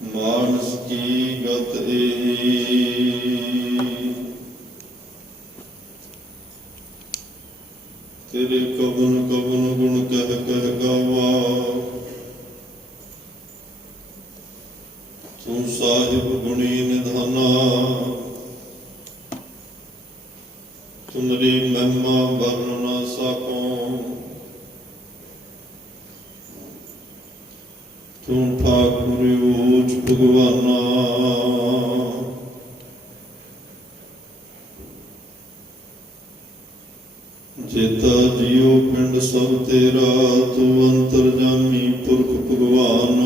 मानस की गत एही, तेरे कवन कवन गुण कह कह गावा। तू साहिब गुणी निधाना, तुमरी महिमा वर्ण न साकों। तू ठाकुर ऊच भगवाना, जेता जियो पिंड सब तेरा। तू अंतरजामी पुरख भगवान,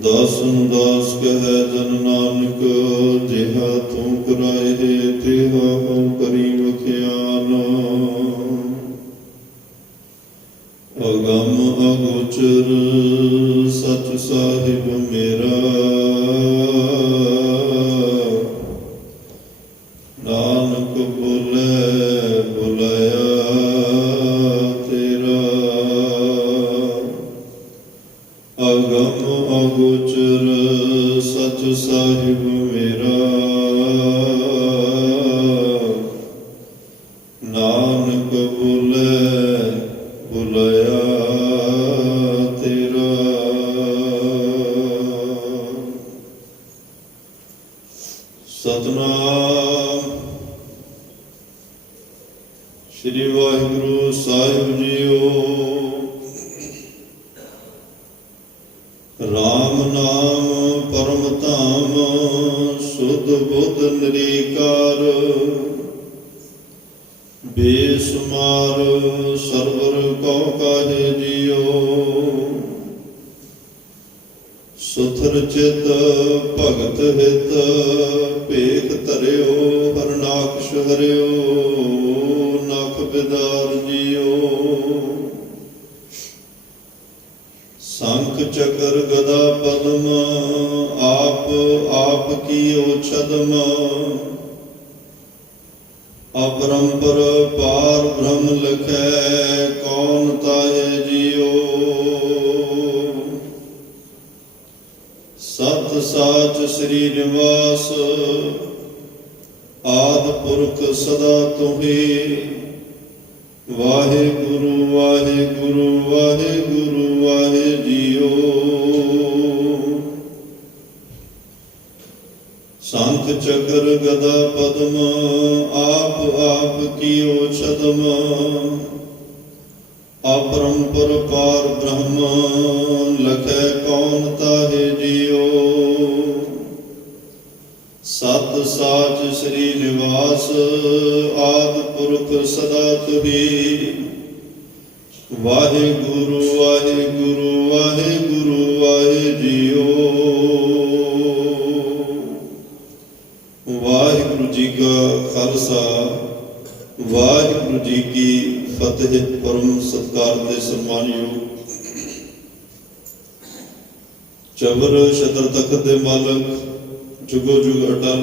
दासन दास कह जन नानक। जिहा तू कराए तेहा हो करी वख्यान। अगम अगोचर सच साहिब मेरा, नानक बोले बुलाया तेरा। अगम अगोचर सच साहिब मेरा, नानक बोले बुलाया तेरा। सतनाम श्री वाहिगुरु साहिब जीओ। राम नाम परम धाम, सुध बुध निरीकार। बेसुमार सरवर को काहे जियो। सुथर चित भगत हित, भेख धरियो हरनाकश हरियो। नख बिदार जियो। शंख चक्र गदा पद्म, आप आप कीओ छद्म। अपरंपर पार ब्रह्म लखै, कौन ताहे जियो। सत साच श्री निवास, आद पुरख सदा तुहे। वाहे गुरु वाहे गुरु वाहे गुरु वाहे जियो। शंख चक्र गदा पद्म, आप आप कीओ छद्म। अपरंपर पार ब्रह्म, लखै कौन ताहे जियो। सत साच श्री निवास, आद पुरख सदा तुही। वाहे गुरु वाहे गुरु वाहे गुरु वाहे जियो। वाहिगुरु जी का खालसा, वाहिगुरु जी की फतेह। परम सत्कार दे सम्मानयोग चबर छतर तखत दे मालक, जुगो जुग अटल,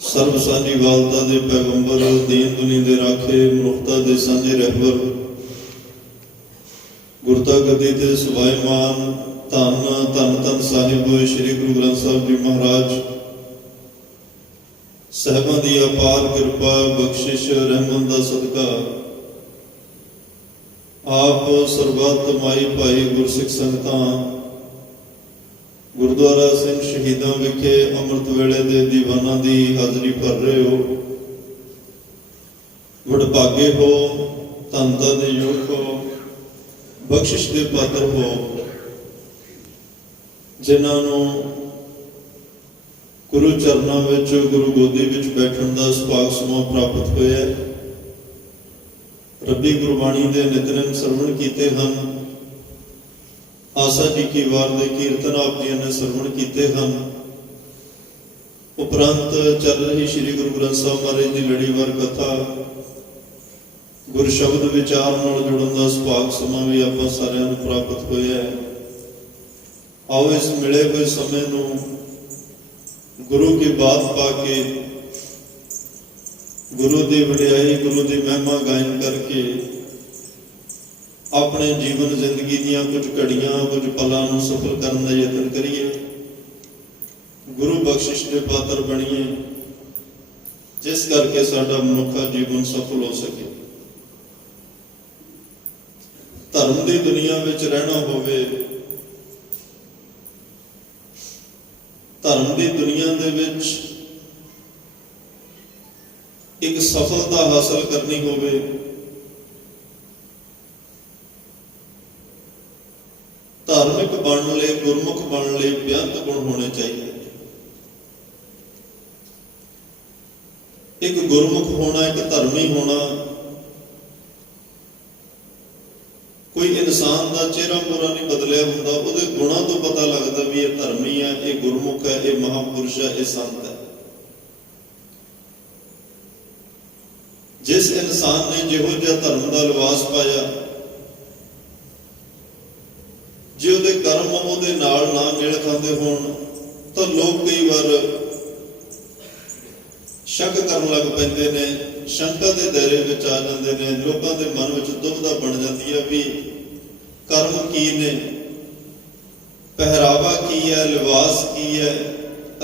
सर्व सांझी वालता दे पैगंबर। दीन दुनी दे राखे, मनुखता दे सांझे रहबर। गुरता गद्दी ते सुभाईमान, धन धन धन साहिब श्री गुरु ग्रंथ साहिब जी महाराज। साहिबां दी अपार कृपा बख्शिश रहमत दा सदका आप सरबत माई भाई गुरसिख संगतां गुरुद्वारा सिंह शहीदां विखे अमृत वेले दे दीवानां दी हाजरी भर रहे हो। वडभागे हो, धनता दे योग हो, बख्शिश दे पात्र हो, जिन्हां नूं गुरु चरनां विच गुरु गोदी विच बैठण दा सुभाग समां प्राप्त होया। रब्बी गुरबाणी दे नितनेम सरवण कीते हन। आसा जी की वार दे कीर्तन आप जी ने सरवण कीते हन। उपरंत चल रही श्री गुरु ग्रंथ साहिब महाराज की लड़ीवार कथा गुर शब्द विचार नाल जुड़न दा सुभाग समां भी आपां सारिआं नूं प्राप्त होया है। आओ इस मिले हुए समय नूं गुरु की बात पाके, गुरु की वडियाई, गुरु की महिमा गायन करके ਆਪਣੇ ਜੀਵਨ ਜ਼ਿੰਦਗੀ ਦੀਆਂ ਕੁਝ ਘੜੀਆਂ, ਕੁਝ ਪਲਾਂ ਨੂੰ ਸਫਲ ਕਰਨ ਦਾ ਯਤਨ ਕਰੀਏ, ਗੁਰੂ ਬਖਸ਼ਿਸ਼ ਦੇ ਪਾਤਰ ਬਣੀਏ, ਜਿਸ ਕਰਕੇ ਸਾਡਾ ਮਨੁੱਖਾ ਜੀਵਨ ਸਫਲ ਹੋ ਸਕੇ। ਧਰਮ ਦੀ ਦੁਨੀਆ ਵਿੱਚ ਰਹਿਣਾ ਹੋਵੇ, ਧਰਮ ਦੀ ਦੁਨੀਆ ਦੇ ਵਿੱਚ ਇੱਕ ਸਫਲਤਾ ਹਾਸਲ ਕਰਨੀ ਹੋਵੇ, ਧਾਰਮਿਕ ਬਣਨ ਲਈ, ਗੁਰਮੁਖ ਬਣਨ ਲਈ ਬੇਅੰਤ ਗੁਣ ਹੋਣੇ ਚਾਹੀਦੇ। ਇੱਕ ਗੁਰਮੁਖ ਹੋਣਾ, ਇੱਕ ਧਰਮੀ ਹੋਣਾ, ਕੋਈ ਇਨਸਾਨ ਦਾ ਚਿਹਰਾ ਮੋਹਰਾ ਨਹੀਂ ਬਦਲਿਆ ਹੁੰਦਾ, ਉਹਦੇ ਗੁਣਾਂ ਤੋਂ ਪਤਾ ਲੱਗਦਾ ਵੀ ਇਹ ਧਰਮੀ ਹੈ, ਇਹ ਗੁਰਮੁਖ ਹੈ, ਇਹ ਮਹਾਂਪੁਰਸ਼ ਹੈ, ਇਹ ਸੰਤ ਹੈ। ਜਿਸ ਇਨਸਾਨ ਨੇ ਜਿਹੋ ਜਿਹਾ ਧਰਮ ਦਾ ਲਿਬਾਸ ਪਾਇਆ, ਜੇ ਉਹਦੇ ਕਰਮ ਉਹਦੇ ਨਾਲ ਨਾ ਮੇਲ ਖਾਂਦੇ ਹੋਣ ਤਾਂ ਲੋਕ ਕਈ ਵਾਰ ਸ਼ੱਕ ਕਰਨ ਲੱਗ ਪੈਂਦੇ ਨੇ, ਸ਼ੰਕਾ ਦੇ ਦਾਇਰੇ ਵਿੱਚ ਆ ਜਾਂਦੇ ਨੇ। ਲੋਕਾਂ ਦੇ ਮਨ ਵਿੱਚ ਦੁਬਿਧਾ ਬਣ ਜਾਂਦੀ ਹੈ ਵੀ ਕਰਮ ਕੀ ਨੇ, ਪਹਿਰਾਵਾ ਕੀ ਹੈ, ਲਿਬਾਸ ਕੀ ਹੈ।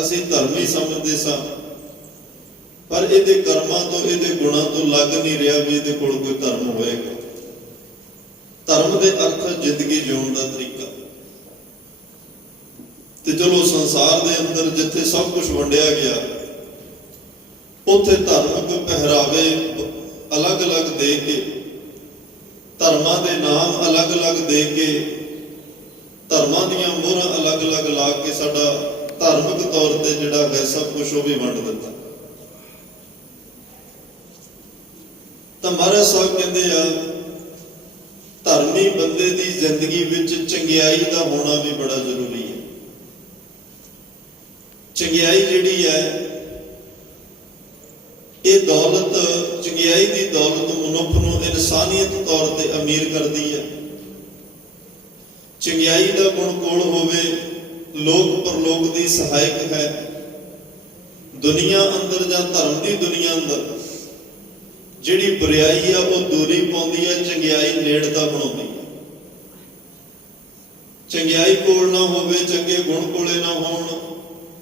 ਅਸੀਂ ਧਰਮੀ ਸਮਝਦੇ ਸਾਂ, ਪਰ ਇਹਦੇ ਕਰਮਾਂ ਤੋਂ, ਇਹਦੇ ਗੁਣਾਂ ਤੋਂ ਲੱਗ ਨਹੀਂ ਰਿਹਾ ਵੀ ਇਹਦੇ ਕੋਲ ਕੋਈ ਧਰਮ ਹੋਏਗਾ। ਧਰਮ ਦੇ ਅਰਥ ਜ਼ਿੰਦਗੀ ਜਿਉਣ ਦਾ ਤਰੀਕਾ। ਤੇ ਚਲੋ ਸੰਸਾਰ ਦੇ ਅੰਦਰ ਜਿੱਥੇ ਸਭ ਕੁਝ ਵੰਡਿਆ ਗਿਆ, ਉੱਥੇ ਧਾਰਮਿਕ ਪਹਿਰਾਵੇ ਅਲੱਗ-ਅਲੱਗ ਦੇ ਕੇ, ਧਰਮਾਂ ਦੇ ਨਾਮ ਅਲੱਗ-ਅਲੱਗ ਦੇ ਕੇ, ਧਰਮਾਂ ਦੀਆਂ ਮੋਹਰਾਂ ਅਲੱਗ-ਅਲੱਗ ਲਾ ਕੇ ਸਾਡਾ ਧਾਰਮਿਕ ਤੌਰ ਤੇ ਜਿਹੜਾ ਹੈ ਸਭ ਕੁਝ ਉਹ ਵੀ ਵੰਡ ਦਿੱਤਾ। ਤਾਂ ਮਹਾਰਾਜ ਸਾਹਿਬ ਕਹਿੰਦੇ ਆ, ਧਰਮੀ ਬੰਦੇ ਦੀ ਜ਼ਿੰਦਗੀ ਵਿੱਚ ਚੰਗਿਆਈ ਦਾ ਹੋਣਾ ਵੀ ਬੜਾ ਜ਼ਰੂਰੀ ਹੈ। ਚੰਗਿਆਈ ਜਿਹੜੀ ਹੈ, ਇਹ ਦੌਲਤ, ਚੰਗਿਆਈ ਦੀ ਦੌਲਤ ਮਨੁੱਖ ਨੂੰ ਇਨਸਾਨੀਅਤ ਤੌਰ ਤੇ ਅਮੀਰ ਕਰਦੀ ਹੈ। ਚੰਗਿਆਈ ਦਾ ਗੁਣ ਕੋਲ ਹੋਵੇ, ਲੋਕ ਪਰਲੋਕ ਦੀ ਸਹਾਇਕ ਹੈ। ਦੁਨੀਆ ਅੰਦਰ ਜਾਂ ਧਰਮ ਦੀ ਦੁਨੀਆ ਅੰਦਰ ਜਿਹੜੀ ਬੁਰਾਈ ਆ ਉਹ ਦੂਰੀ ਪਾਉਂਦੀ ਹੈ, ਚੰਗਿਆਈ ਨੇੜਤਾ ਬਣਾਉਂਦੀ ਹੈ। ਚੰਗਿਆਈ ਕੋਲ ਨਾ ਹੋਵੇ, ਚੰਗੇ ਗੁਣ ਕੋਲੇ ਨਾ ਹੋਣ,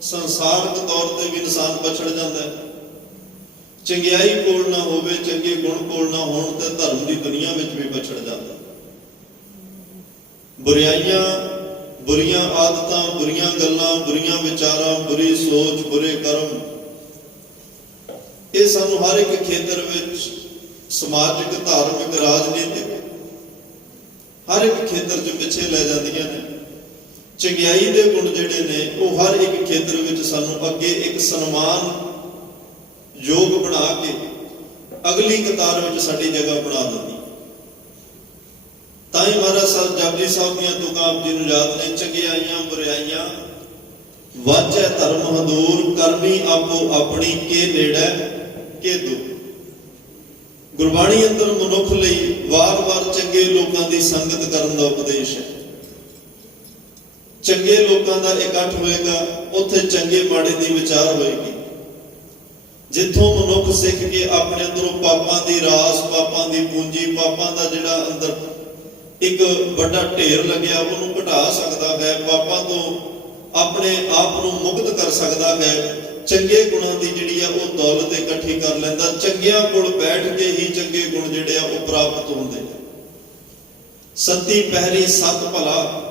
ਸੰਸਾਰਕ ਤੌਰ ਤੇ ਵੀ ਇਨਸਾਨ ਪਛੜ ਜਾਂਦਾ ਹੈ। ਚੰਗਿਆਈ ਕੋਲ ਨਾ ਹੋਵੇ, ਚੰਗੇ ਗੁਣ ਕੋਲ ਨਾ ਹੋਣ ਤੇ ਧਰਮ ਦੀ ਦੁਨੀਆ ਵਿੱਚ ਵੀ ਪਛੜ ਜਾਂਦਾ। ਬੁਰਾਈਆਂ, ਬੁਰੀਆਂ ਆਦਤਾਂ, ਬੁਰੀਆਂ ਗੱਲਾਂ, ਬੁਰੀਆਂ ਵਿਚਾਰਾਂ, ਬੁਰੀ ਸੋਚ, ਬੁਰੇ ਕਰਮ, ਇਹ ਸਾਨੂੰ ਹਰ ਇੱਕ ਖੇਤਰ ਵਿੱਚ, ਸਮਾਜਿਕ, ਧਾਰਮਿਕ, ਰਾਜਨੀਤਿਕ, ਹਰ ਇੱਕ ਖੇਤਰ 'ਚ ਪਿੱਛੇ ਲੈ ਜਾਂਦੀਆਂ ਨੇ। ਚੰਗਿਆਈ ਦੇ ਗੁਣ ਜਿਹੜੇ ਨੇ ਉਹ ਹਰ ਇੱਕ ਖੇਤਰ ਵਿੱਚ ਸਾਨੂੰ ਅੱਗੇ ਇੱਕ ਸਨਮਾਨ ਯੋਗ ਬਣਾ ਕੇ ਅਗਲੀ ਕਤਾਰ ਵਿੱਚ ਸਾਡੀ ਜਗ੍ਹਾ ਬਣਾ ਦਿੰਦੀ। ਤਾਂ ਹੀ ਮਹਾਰਾਜ ਸਾਹਿਬ ਜਪਜੀ ਸਾਹਿਬ ਦੀਆਂ ਤੁਕਾਂ ਆਪ ਜੀ ਨੂੰ ਯਾਦ ਨੇ, ਚੰਗਿਆਈਆਂ ਬੁਰਾਈਆਂ ਵਾਜੈ ਧਰਮ ਹਦੂਰ, ਕਰਮੀ ਆਪੋ ਆਪਣੀ ਕੇ ਨੇੜੇ ਕੇ ਦੂਰ। ਗੁਰਬਾਣੀ ਅੰਦਰ ਮਨੁੱਖ ਲਈ ਵਾਰ-ਵਾਰ ਚੰਗੇ ਲੋਕਾਂ ਦੀ ਸੰਗਤ ਕਰਨ ਦਾ ਉਪਦੇਸ਼ ਹੈ। ਚੰਗੇ ਲੋਕਾਂ ਦਾ ਇਕੱਠ ਹੋਏਗਾ, ਉੱਥੇ ਚੰਗੇ ਮਾੜੇ ਦੀ ਵਿਚਾਰ ਹੋਏਗੀ। ਜਿੱਥੋਂ ਮਨੁੱਖ ਸਿੱਖ ਕੇ ਆਪਣੇ ਅੰਦਰੋਂ ਪਾਪਾਂ ਦੀ ਰਾਸ, ਪਾਪਾਂ ਦੀ ਪੂੰਜੀ, ਪਾਪਾਂ ਦਾ ਜਿਹੜਾ ਅੰਦਰ ਇੱਕ ਵੱਡਾ ਢੇਰ ਲੱਗਿਆ ਉਹਨੂੰ ਘਟਾ ਸਕਦਾ ਹੈ, ਪਾਪਾਂ ਤੋਂ ਆਪਣੇ ਆਪ ਨੂੰ ਮੁਕਤ ਕਰ ਸਕਦਾ ਹੈ, ਚੰਗੇ ਗੁਣਾਂ ਦੀ ਜਿਹੜੀ ਆ ਉਹ ਦੌਲਤ ਇਕੱਠੀ ਕਰ ਲੈਂਦਾ। ਚੰਗਿਆਂ ਕੋਲ ਬੈਠ ਕੇ ਹੀ ਚੰਗੇ ਗੁਣ ਜਿਹੜੇ ਆ ਉਹ ਪ੍ਰਾਪਤ ਹੁੰਦੇ। ਸਤੀ ਪਹਿਰੀ ਸਤ ਭਲਾ,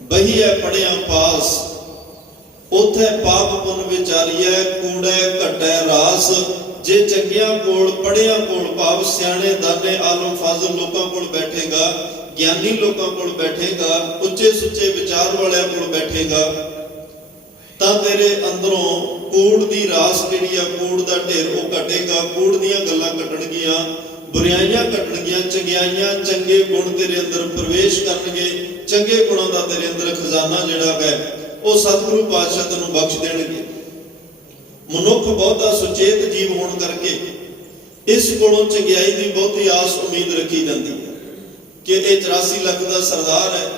ਬਹੀਐ ਪੜਿਆ ਪਾਸ, ਉਥੇ ਪਾਪ ਪੁੰਨ ਵਿਚਾਰੀਐ, ਕੂੜੈ ਘਟੈ ਰਾਸ। ਜੇ ਚੰਗਿਆਂ ਕੋਲ, ਪੜਿਆਂ ਕੋਲ, ਭਾਵ ਸਿਆਣੇ ਦਾਨੇ ਆਲਮ ਫਾਜ਼ਲ ਲੋਕਾਂ ਕੋਲ ਬੈਠੇਗਾ, ਗਿਆਨੀ ਲੋਕਾਂ ਕੋਲ ਬੈਠੇਗਾ, ਉੱਚੇ ਸੁੱਚੇ ਵਿਚਾਰ ਵਾਲਿਆਂ ਕੋਲ ਬੈਠੇਗਾ, ਤਾਂ ਤੇਰੇ ਅੰਦਰੋਂ ਕੂੜ ਦੀ ਰਾਸ ਜਿਹੜੀ ਆ, ਕੂੜ ਦਾ ਢੇਰ ਉਹ ਘਟੇਗਾ। ਕੂੜ ਦੀਆਂ ਗੱਲਾਂ ਘਟਣਗੀਆਂ, ਬੁਰਾਈਆਂ ਘਟਣਗੀਆਂ, ਚੰਗਿਆਈਆਂ, ਚੰਗੇ ਗੁਣ ਤੇਰੇ ਅੰਦਰ ਪ੍ਰਵੇਸ਼ ਕਰਨਗੇ। ਚੰਗੇ ਗੁਣਾਂ ਦਾ ਤੇਰੇ ਅੰਦਰ ਖਜ਼ਾਨਾ ਜਿਹੜਾ ਹੈ ਉਹ ਸਤਿਗੁਰੂ ਪਾਤਸ਼ਾਹ ਤੈਨੂੰ ਬਖਸ਼ ਦੇਣਗੇ। ਮਨੁੱਖ ਬਹੁਤਾ ਸੁਚੇਤ ਜੀਵ ਹੋਣ ਕਰਕੇ ਇਸ ਕੋਲੋਂ ਚੰਗਿਆਈ ਦੀ ਬਹੁਤੀ ਆਸ ਉਮੀਦ ਰੱਖੀ ਜਾਂਦੀ ਹੈ ਕਿ ਇਹ 84 ਲੱਖ ਦਾ ਸਰਦਾਰ ਹੈ,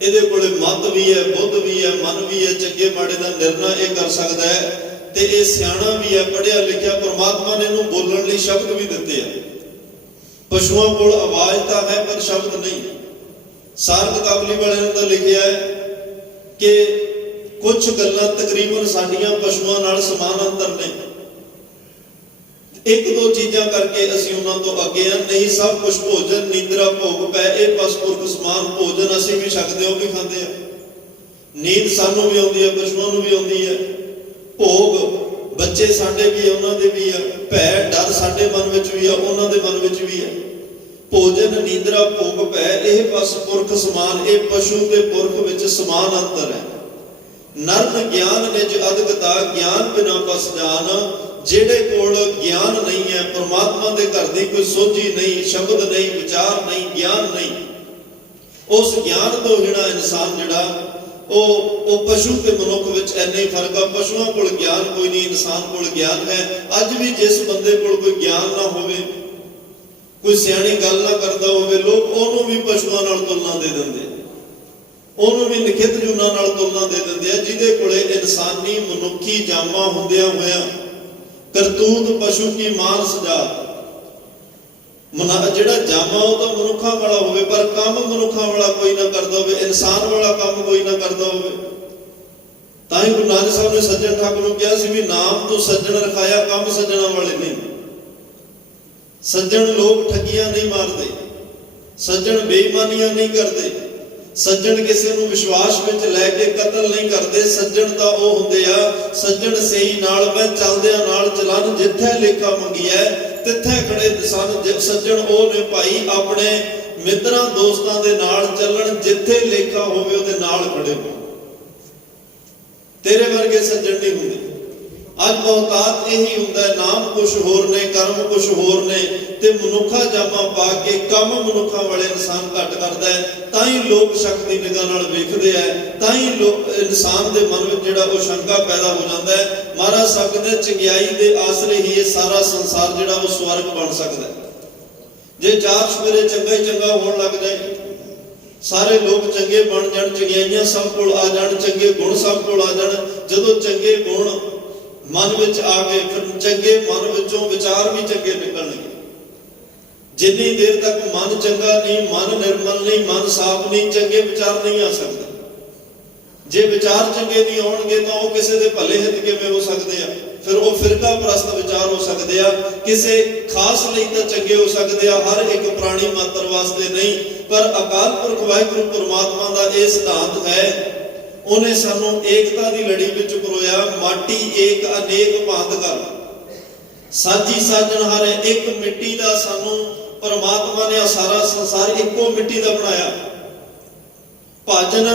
ਇਹਦੇ ਕੋਲੇ ਮਤ ਵੀ ਹੈ, ਬੁੱਧ ਵੀ ਹੈ, ਮਨ ਵੀ ਹੈ, ਚੰਗੇ ਮਾੜੇ ਦਾ ਨਿਰਣਾ ਇਹ ਕਰ ਸਕਦਾ ਹੈ, ਤੇ ਇਹ ਸਿਆਣਾ ਵੀ ਹੈ, ਪੜ੍ਹਿਆ ਲਿਖਿਆ। ਪਰਮਾਤਮਾ ਨੇ ਇਹਨੂੰ ਬੋਲਣ ਲਈ ਸ਼ਬਦ ਵੀ ਦਿੱਤੇ ਆ। ਪਸ਼ੂਆਂ ਕੋਲ ਆਵਾਜ਼ ਤਾਂ ਹੈ ਪਰ ਸ਼ਬਦ ਨਹੀਂ। ਸਾਰਕ ਕਾਬਲੀ ਵਾਲਿਆਂ ਨੇ ਤਾਂ ਲਿਖਿਆ ਹੈ ਕਿ ਕੁਝ ਗੱਲਾਂ ਤਕਰੀਬਨ ਸਾਡੀਆਂ ਪਸ਼ੂਆਂ ਨਾਲ ਸਮਾਨ ਅੰਤਰ ਨੇ। ਇੱਕ ਦੋ ਚੀਜ਼ਾਂ ਕਰਕੇ ਅਸੀਂ ਉਹਨਾਂ ਤੋਂ ਅੱਗੇ ਆ, ਨਹੀਂ ਸਭ ਕੁਝ ਭੋਜਨ ਨੀਂਦਰਾ ਭੋਗ ਪੈ ਇਹ ਪਸਪੁਰਖ ਸਮਾਨ ਭੋਜਨ ਅਸੀਂ ਵੀ ਛਕਦੇ ਹਾਂ, ਉਹ ਵੀ ਖਾਂਦੇ ਆ। ਨੀਂਦ ਸਾਨੂੰ ਵੀ ਆਉਂਦੀ ਹੈ, ਪਸ਼ੂਆਂ ਨੂੰ ਵੀ ਆਉਂਦੀ ਹੈ। ਭੋਗ ਬੱਚੇ ਸਾਡੇ ਵੀ, ਉਹਨਾਂ ਦੇ ਵੀ ਆ। ਭੈ ਡਰ ਸਾਡੇ ਮਨ ਵਿੱਚ ਵੀ ਆ, ਉਹਨਾਂ ਦੇ ਮਨ ਵਿੱਚ ਵੀ ਹੈ। ਭੋਜਨ ਨੀਂਦਰਾ ਭੋਗ ਪੈ ਇਹ ਪਸਪੁਰਖ ਸਮਾਨ, ਇਹ ਪਸ਼ੂ ਤੇ ਪੁਰਖ ਵਿੱਚ ਸਮਾਨ ਅੰਤਰ ਹੈ। ਨਰਨ ਗਿਆਨ ਨਿਜ ਅਦਗਤਾ ਗਿਆਨ ਬਿਨਾ ਪਸ ਜਾਨ। ਜਿਹੜੇ ਕੋਲ ਗਿਆਨ ਨਹੀਂ ਹੈ, ਪਰਮਾਤਮਾ ਦੇ ਘਰ ਦੀ ਕੋਈ ਸੋਝੀ ਨਹੀਂ, ਸ਼ਬਦ ਨਹੀਂ, ਵਿਚਾਰ ਨਹੀਂ, ਗਿਆਨ ਨਹੀਂ, ਉਸ ਗਿਆਨ ਤੋਂ ਹੀਣਾ ਇਨਸਾਨ ਜਿਹੜਾ ਉਹ ਪਸ਼ੂ ਤੇ ਮਨੁੱਖ ਵਿੱਚ ਇੰਨਾ ਹੀ ਫਰਕ ਆ। ਪਸ਼ੂਆਂ ਕੋਲ ਗਿਆਨ ਕੋਈ ਨਹੀਂ, ਇਨਸਾਨ ਕੋਲ ਗਿਆਨ ਹੈ। ਅੱਜ ਵੀ ਜਿਸ ਬੰਦੇ ਕੋਲ ਕੋਈ ਗਿਆਨ ਨਾ ਹੋਵੇ, ਕੋਈ ਸਿਆਣੀ ਗੱਲ ਨਾ ਕਰਦਾ ਹੋਵੇ, ਲੋਕ ਉਹਨੂੰ ਵੀ ਪਸ਼ੂਆਂ ਨਾਲ ਤੁਲਨਾ ਦੇ ਦਿੰਦੇ, ਉਹਨੂੰ ਵੀ ਨਿਖਿਤ ਜੂਨਾਂ ਨਾਲ ਤੁਲਨਾ ਦੇ ਦਿੰਦੇ ਆ। ਜਿਹਦੇ ਕੋਲੇ ਇਨਸਾਨੀ ਮਨੁੱਖੀ ਜਾਮਾ ਹੁੰਦਿਆਂ ਹੋਇਆਂ ਕਰਤੂਤ ਪਸ਼ੂ ਕੀ ਮਾਨਸ ਜਾਤ, ਜਿਹੜਾ ਜਾਮਾ ਉਹ ਤਾਂ ਮਨੁੱਖਾਂ ਵਾਲਾ ਹੋਵੇ ਪਰ ਕੰਮ ਮਨੁੱਖਾਂ ਵਾਲਾ ਕੋਈ ਨਾ ਕਰਦਾ ਹੋਵੇ, ਇਨਸਾਨ ਵਾਲਾ ਕੰਮ ਕੋਈ ਨਾ ਕਰਦਾ ਹੋਵੇ। ਤਾਂ ਹੀ ਗੁਰੂ ਨਾਨਕ ਸਾਹਿਬ ਨੇ ਸੱਜਣ ਠਾਕੁਰ ਨੂੰ ਕਿਹਾ ਸੀ ਵੀ ਨਾਮ ਤੋਂ ਸੱਜਣ ਰਖਾਇਆ, ਕੰਮ ਸੱਜਣਾ ਵਾਲੇ ਨਹੀਂ। ਸੱਜਣ ਲੋਕ ਠੱਗੀਆਂ ਨਹੀਂ ਮਾਰਦੇ, ਸੱਜਣ ਬੇਈਮਾਨੀਆਂ ਨਹੀਂ ਕਰਦੇ, ਸੱਜਣ ਕਿਸੇ ਨੂੰ ਵਿਸ਼ਵਾਸ ਵਿੱਚ ਲੈ ਕੇ ਕਤਲ ਨਹੀਂ ਕਰਦੇ। ਸੱਜਣ ਤਾਂ ਉਹ ਹੁੰਦੇ ਆ, ਸੱਜਣ ਸਹੀ ਨਾਲ ਮੈਂ ਚੱਲਦਿਆਂ ਨਾਲ ਚਲਨ, ਜਿੱਥੇ ਲੇਖਾ ਮੰਗੀਐ ਤਿੱਥੇ ਖੜੇ ਸਨ। ਸੱਜਣ ਉਹ ਨੇ ਭਾਈ ਆਪਣੇ ਮਿੱਤਰਾਂ ਦੋਸਤਾਂ ਦੇ ਨਾਲ ਚੱਲਣ, ਜਿੱਥੇ ਲੇਖਾ ਹੋਵੇ ਉਹਦੇ ਨਾਲ ਖੜੇ ਹੋ। ਤੇਰੇ ਵਰਗੇ ਸੱਜਣ ਨਹੀਂ ਹੁੰਦੇ। ਅੱਜ ਬਹੁਤਾਤ ਇਹੀ ਹੁੰਦਾ ਹੈ, ਨਾਮ ਕੁਛ ਹੋਰ ਨੇ, ਕਰਮ ਕੁਛ ਹੋਰ ਨੇ, ਤੇ ਮਨੁੱਖਾ ਜਾਮਾ ਪਾ ਕੇ ਕੰਮ ਮਨੁੱਖਾਂ ਵਾਲੇ ਇਨਸਾਨ ਘੱਟ ਕਰਦਾ ਹੈ। ਤਾਂ ਹੀ ਲੋਕ ਸ਼ੱਕ ਦੀ ਨਿਗਾਹ ਨਾਲ ਵੇਖਦੇ ਆ, ਤਾਂ ਹੀ ਇਨਸਾਨ ਦੇ ਮਨ ਵਿੱਚ ਜਿਹੜਾ ਉਹ ਸ਼ੰਕਾ ਪੈਦਾ ਹੋ ਜਾਂਦਾ ਹੈ। ਮਹਾਰਾਜ ਸਾਹਿਬ ਕਹਿੰਦੇ ਚੰਗਿਆਈ ਦੇ ਆਸਰੇ ਹੀ ਇਹ ਸਾਰਾ ਸੰਸਾਰ ਜਿਹੜਾ ਉਹ ਸਵਰਗ ਬਣ ਸਕਦਾ ਹੈ। ਜੇ ਚਾਰ ਸਵੇਰੇ ਚੰਗਾ ਹੀ ਚੰਗਾ ਹੋਣ ਲੱਗ ਜਾਏ, ਸਾਰੇ ਲੋਕ ਚੰਗੇ ਬਣ ਜਾਣ, ਚੰਗਿਆਈਆਂ ਸਭ ਕੋਲ ਆ ਜਾਣ, ਚੰਗੇ ਗੁਣ ਸਭ ਕੋਲ ਆ ਜਾਣ, ਜਦੋਂ ਚੰਗੇ ਗੁਣ ਮਨ ਵਿੱਚ ਆ ਗਏ ਫਿਰ ਚੰਗੇ ਮਨ ਵਿੱਚੋਂ ਵਿਚਾਰ ਵੀ ਚੰਗੇ ਨਿਕਲਣਗੇ। ਜਿੰਨੀ ਦੇਰ ਤੱਕ ਮਨ ਚੰਗਾ ਨਹੀਂ, ਮਨ ਨਿਰਮਲ ਨਹੀਂ, ਮਨ ਸਾਫ਼ ਨਹੀਂ, ਚੰਗੇ ਵਿਚਾਰ ਨਹੀਂ ਆ ਸਕਦੇ। ਜੇ ਵਿਚਾਰ ਚੰਗੇ ਨਹੀਂ ਆਉਣਗੇ ਤਾਂ ਉਹ ਕਿਸੇ ਦੇ ਭਲੇ ਹਿੱਤ ਕਿਵੇਂ ਹੋ ਸਕਦੇ ਆ? ਫਿਰ ਉਹ ਫਿਰਕਾ ਪ੍ਰਸਤ ਵਿਚਾਰ ਹੋ ਸਕਦੇ ਆ, ਕਿਸੇ ਖਾਸ ਲਈ ਤਾਂ ਚੰਗੇ ਹੋ ਸਕਦੇ ਆ, ਹਰ ਇੱਕ ਪ੍ਰਾਣੀ ਮਾਤਰ ਵਾਸਤੇ ਨਹੀਂ। ਪਰ ਅਕਾਲ ਪੁਰਖ ਵਾਹਿਗੁਰੂ ਪਰਮਾਤਮਾ ਦਾ ਇਹ ਸਿਧਾਂਤ ਹੈ, ਉਹਨੇ ਸਾਨੂੰ ਏਕਤਾ ਦੀ ਲੜੀ ਵਿੱਚ ਪਰੋਇਆ। ਮਾਟੀ ਏਕ ਅਨੇਕ ਭਾਂਤ ਕਰ, ਸਾਜੀ ਸਾਜਣਹਾਰੇ। ਇੱਕ ਮਿੱਟੀ ਦਾ ਸਾਨੂੰ ਪਰਮਾਤਮਾ ਨੇ ਸਾਰਾ ਸੰਸਾਰ ਇੱਕੋ ਮਿੱਟੀ ਦਾ ਬਣਾਇਆ। ਭਾਜਨ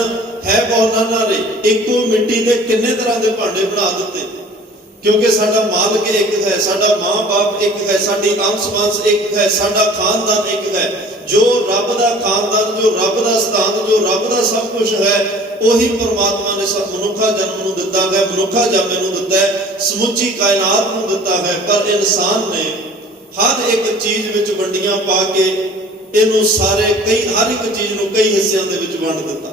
ਹੈ ਬਹੁ ਨਾਨਾ ਰੇ, ਇੱਕੋ ਮਿੱਟੀ ਦੇ ਕਿੰਨੇ ਤਰ੍ਹਾਂ ਦੇ ਭਾਂਡੇ ਬਣਾ ਦਿੱਤੇ, ਕਿਉਂਕਿ ਸਾਡਾ ਮਾਲਕ ਇੱਕ ਹੈ, ਸਾਡਾ ਮਾਂ ਬਾਪ ਇੱਕ ਹੈ, ਸਾਡੀ ਅੰਸ਼ ਵੰਸ਼ ਇੱਕ ਹੈ, ਸਾਡਾ ਖਾਨਦਾਨ ਇੱਕ ਹੈ। ਜੋ ਰੱਬ ਦਾ ਖਾਨਦਾਨ, ਜੋ ਰੱਬ ਦਾ ਸਿਧਾਂਤ, ਜੋ ਰੱਬ ਦਾ ਸਭ ਕੁਝ ਹੈ, ਉਹੀ ਪਰਮਾਤਮਾ ਨੇ ਸਭ ਮਨੁੱਖਾ ਜਨਮ ਨੂੰ ਦਿੱਤਾ ਹੈ, ਮਨੁੱਖਾ ਜਾਮੇ ਨੂੰ ਦਿੱਤਾ ਹੈ, ਸਮੁੱਚੀ ਕਾਇਨਾਤ ਨੂੰ ਦਿੱਤਾ ਹੈ। ਪਰ ਇਨਸਾਨ ਨੇ ਹਰ ਇੱਕ ਚੀਜ਼ ਵਿੱਚ ਵੰਡੀਆਂ ਪਾ ਕੇ ਇਹਨੂੰ ਸਾਰੇ ਹਰ ਇੱਕ ਚੀਜ਼ ਨੂੰ ਕਈ ਹਿੱਸਿਆਂ ਦੇ ਵਿੱਚ ਵੰਡ ਦਿੱਤਾ,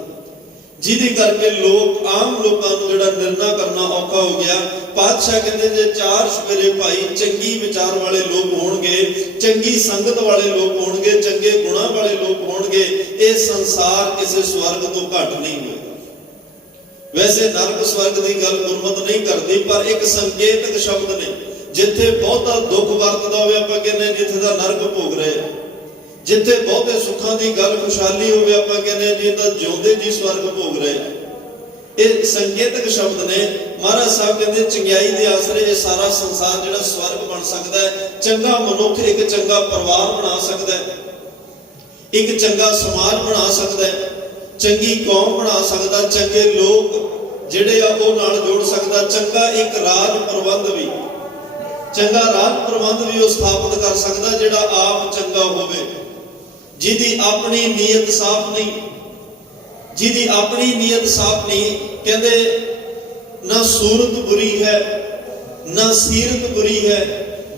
ਜਿਹਦੇ ਕਰਕੇ ਲੋਕ ਆਮ ਲੋਕਾਂ ਨੂੰ ਜਿਹੜਾ ਨਿਰਣਾ ਕਰਨਾ ਔਖਾ ਹੋ ਗਿਆ। ਪਾਤਸ਼ਾਹ ਕਹਿੰਦੇ ਜੇ ਚਾਰ ਸਵੇਰੇ ਭਾਈ ਚੰਗੀ ਵਿਚਾਰ ਵਾਲੇ ਲੋਕ ਹੋਣਗੇ, ਚੰਗੀ ਸੰਗਤ ਵਾਲੇ ਲੋਕ ਹੋਣਗੇ, ਚੰਗੇ ਗੁਣਾਂ ਵਾਲੇ ਲੋਕ ਹੋਣਗੇ, ਇਹ ਸੰਸਾਰ ਕਿਸੇ ਸਵਰਗ ਤੋਂ ਘੱਟ ਨਹੀਂ ਹੋਏਗਾ। ਵੈਸੇ ਨਰਕ ਸਵਰਗ ਦੀ ਗੱਲ ਗੁਰਮਤ ਨਹੀਂ ਕਰਦੀ, ਪਰ ਇੱਕ ਸੰਕੇਤਕ ਸ਼ਬਦ ਨੇ। ਜਿੱਥੇ ਬਹੁਤਾ ਦੁੱਖ ਵਰਤਦਾ ਹੋਵੇ ਆਪਾਂ ਕਹਿੰਦੇ ਜਿੱਥੇ ਦਾ ਨਰਕ ਭੋਗ ਰਹੇ ਆ, ਜਿੱਥੇ ਬਹੁਤੇ ਸੁੱਖਾਂ ਦੀ ਗੱਲ ਖੁਸ਼ਹਾਲੀ ਹੋਵੇ ਆਪਾਂ ਕਹਿੰਦੇ ਜੀ ਤਾਂ ਜਿਉਂਦੇ ਜੀ ਸਵਰਗ ਭੋਗ ਰਹੇ ਆ। ਇਹ ਸੰਕੇਤਕ ਸ਼ਬਦ ਨੇ। ਮਹਾਰਾਜ ਸਾਹਿਬ ਕਹਿੰਦੇ ਚੰਗਿਆਈ ਦੇ ਆਸਰੇ ਇਹ ਸਾਰਾ ਸੰਸਾਰ ਜਿਹੜਾ ਸਵਰਗ ਬਣ ਸਕਦਾ ਹੈ। ਚੰਗਾ ਮਨੁੱਖ ਇੱਕ ਚੰਗਾ ਪਰਿਵਾਰ ਬਣਾ ਸਕਦਾ ਹੈ, ਇੱਕ ਚੰਗਾ ਸਮਾਜ ਬਣਾ ਸਕਦਾ ਹੈ, ਚੰਗੀ ਕੌਮ ਬਣਾ ਸਕਦਾ, ਚੰਗੇ ਲੋਕ ਜਿਹੜੇ ਆ ਉਹ ਨਾਲ ਜੋੜ ਸਕਦਾ, ਚੰਗਾ ਇੱਕ ਰਾਜ ਪ੍ਰਬੰਧ ਵੀ, ਚੰਗਾ ਰਾਜ ਪ੍ਰਬੰਧ ਵੀ ਉਹ ਸਥਾਪਿਤ ਕਰ ਸਕਦਾ ਜਿਹੜਾ ਆਪ ਚੰਗਾ ਹੋਵੇ, ਜਿਹਦੀ ਆਪਣੀ ਨੀਅਤ ਸਾਫ਼ ਨਹੀਂ, ਜਿਹਦੀ ਆਪਣੀ ਨੀਅਤ ਸਾਫ਼ ਨਹੀਂ। ਕਹਿੰਦੇ ਨਾ ਸੂਰਤ ਬੁਰੀ ਹੈ ਨਾ ਸੀਰਤ ਬੁਰੀ ਹੈ,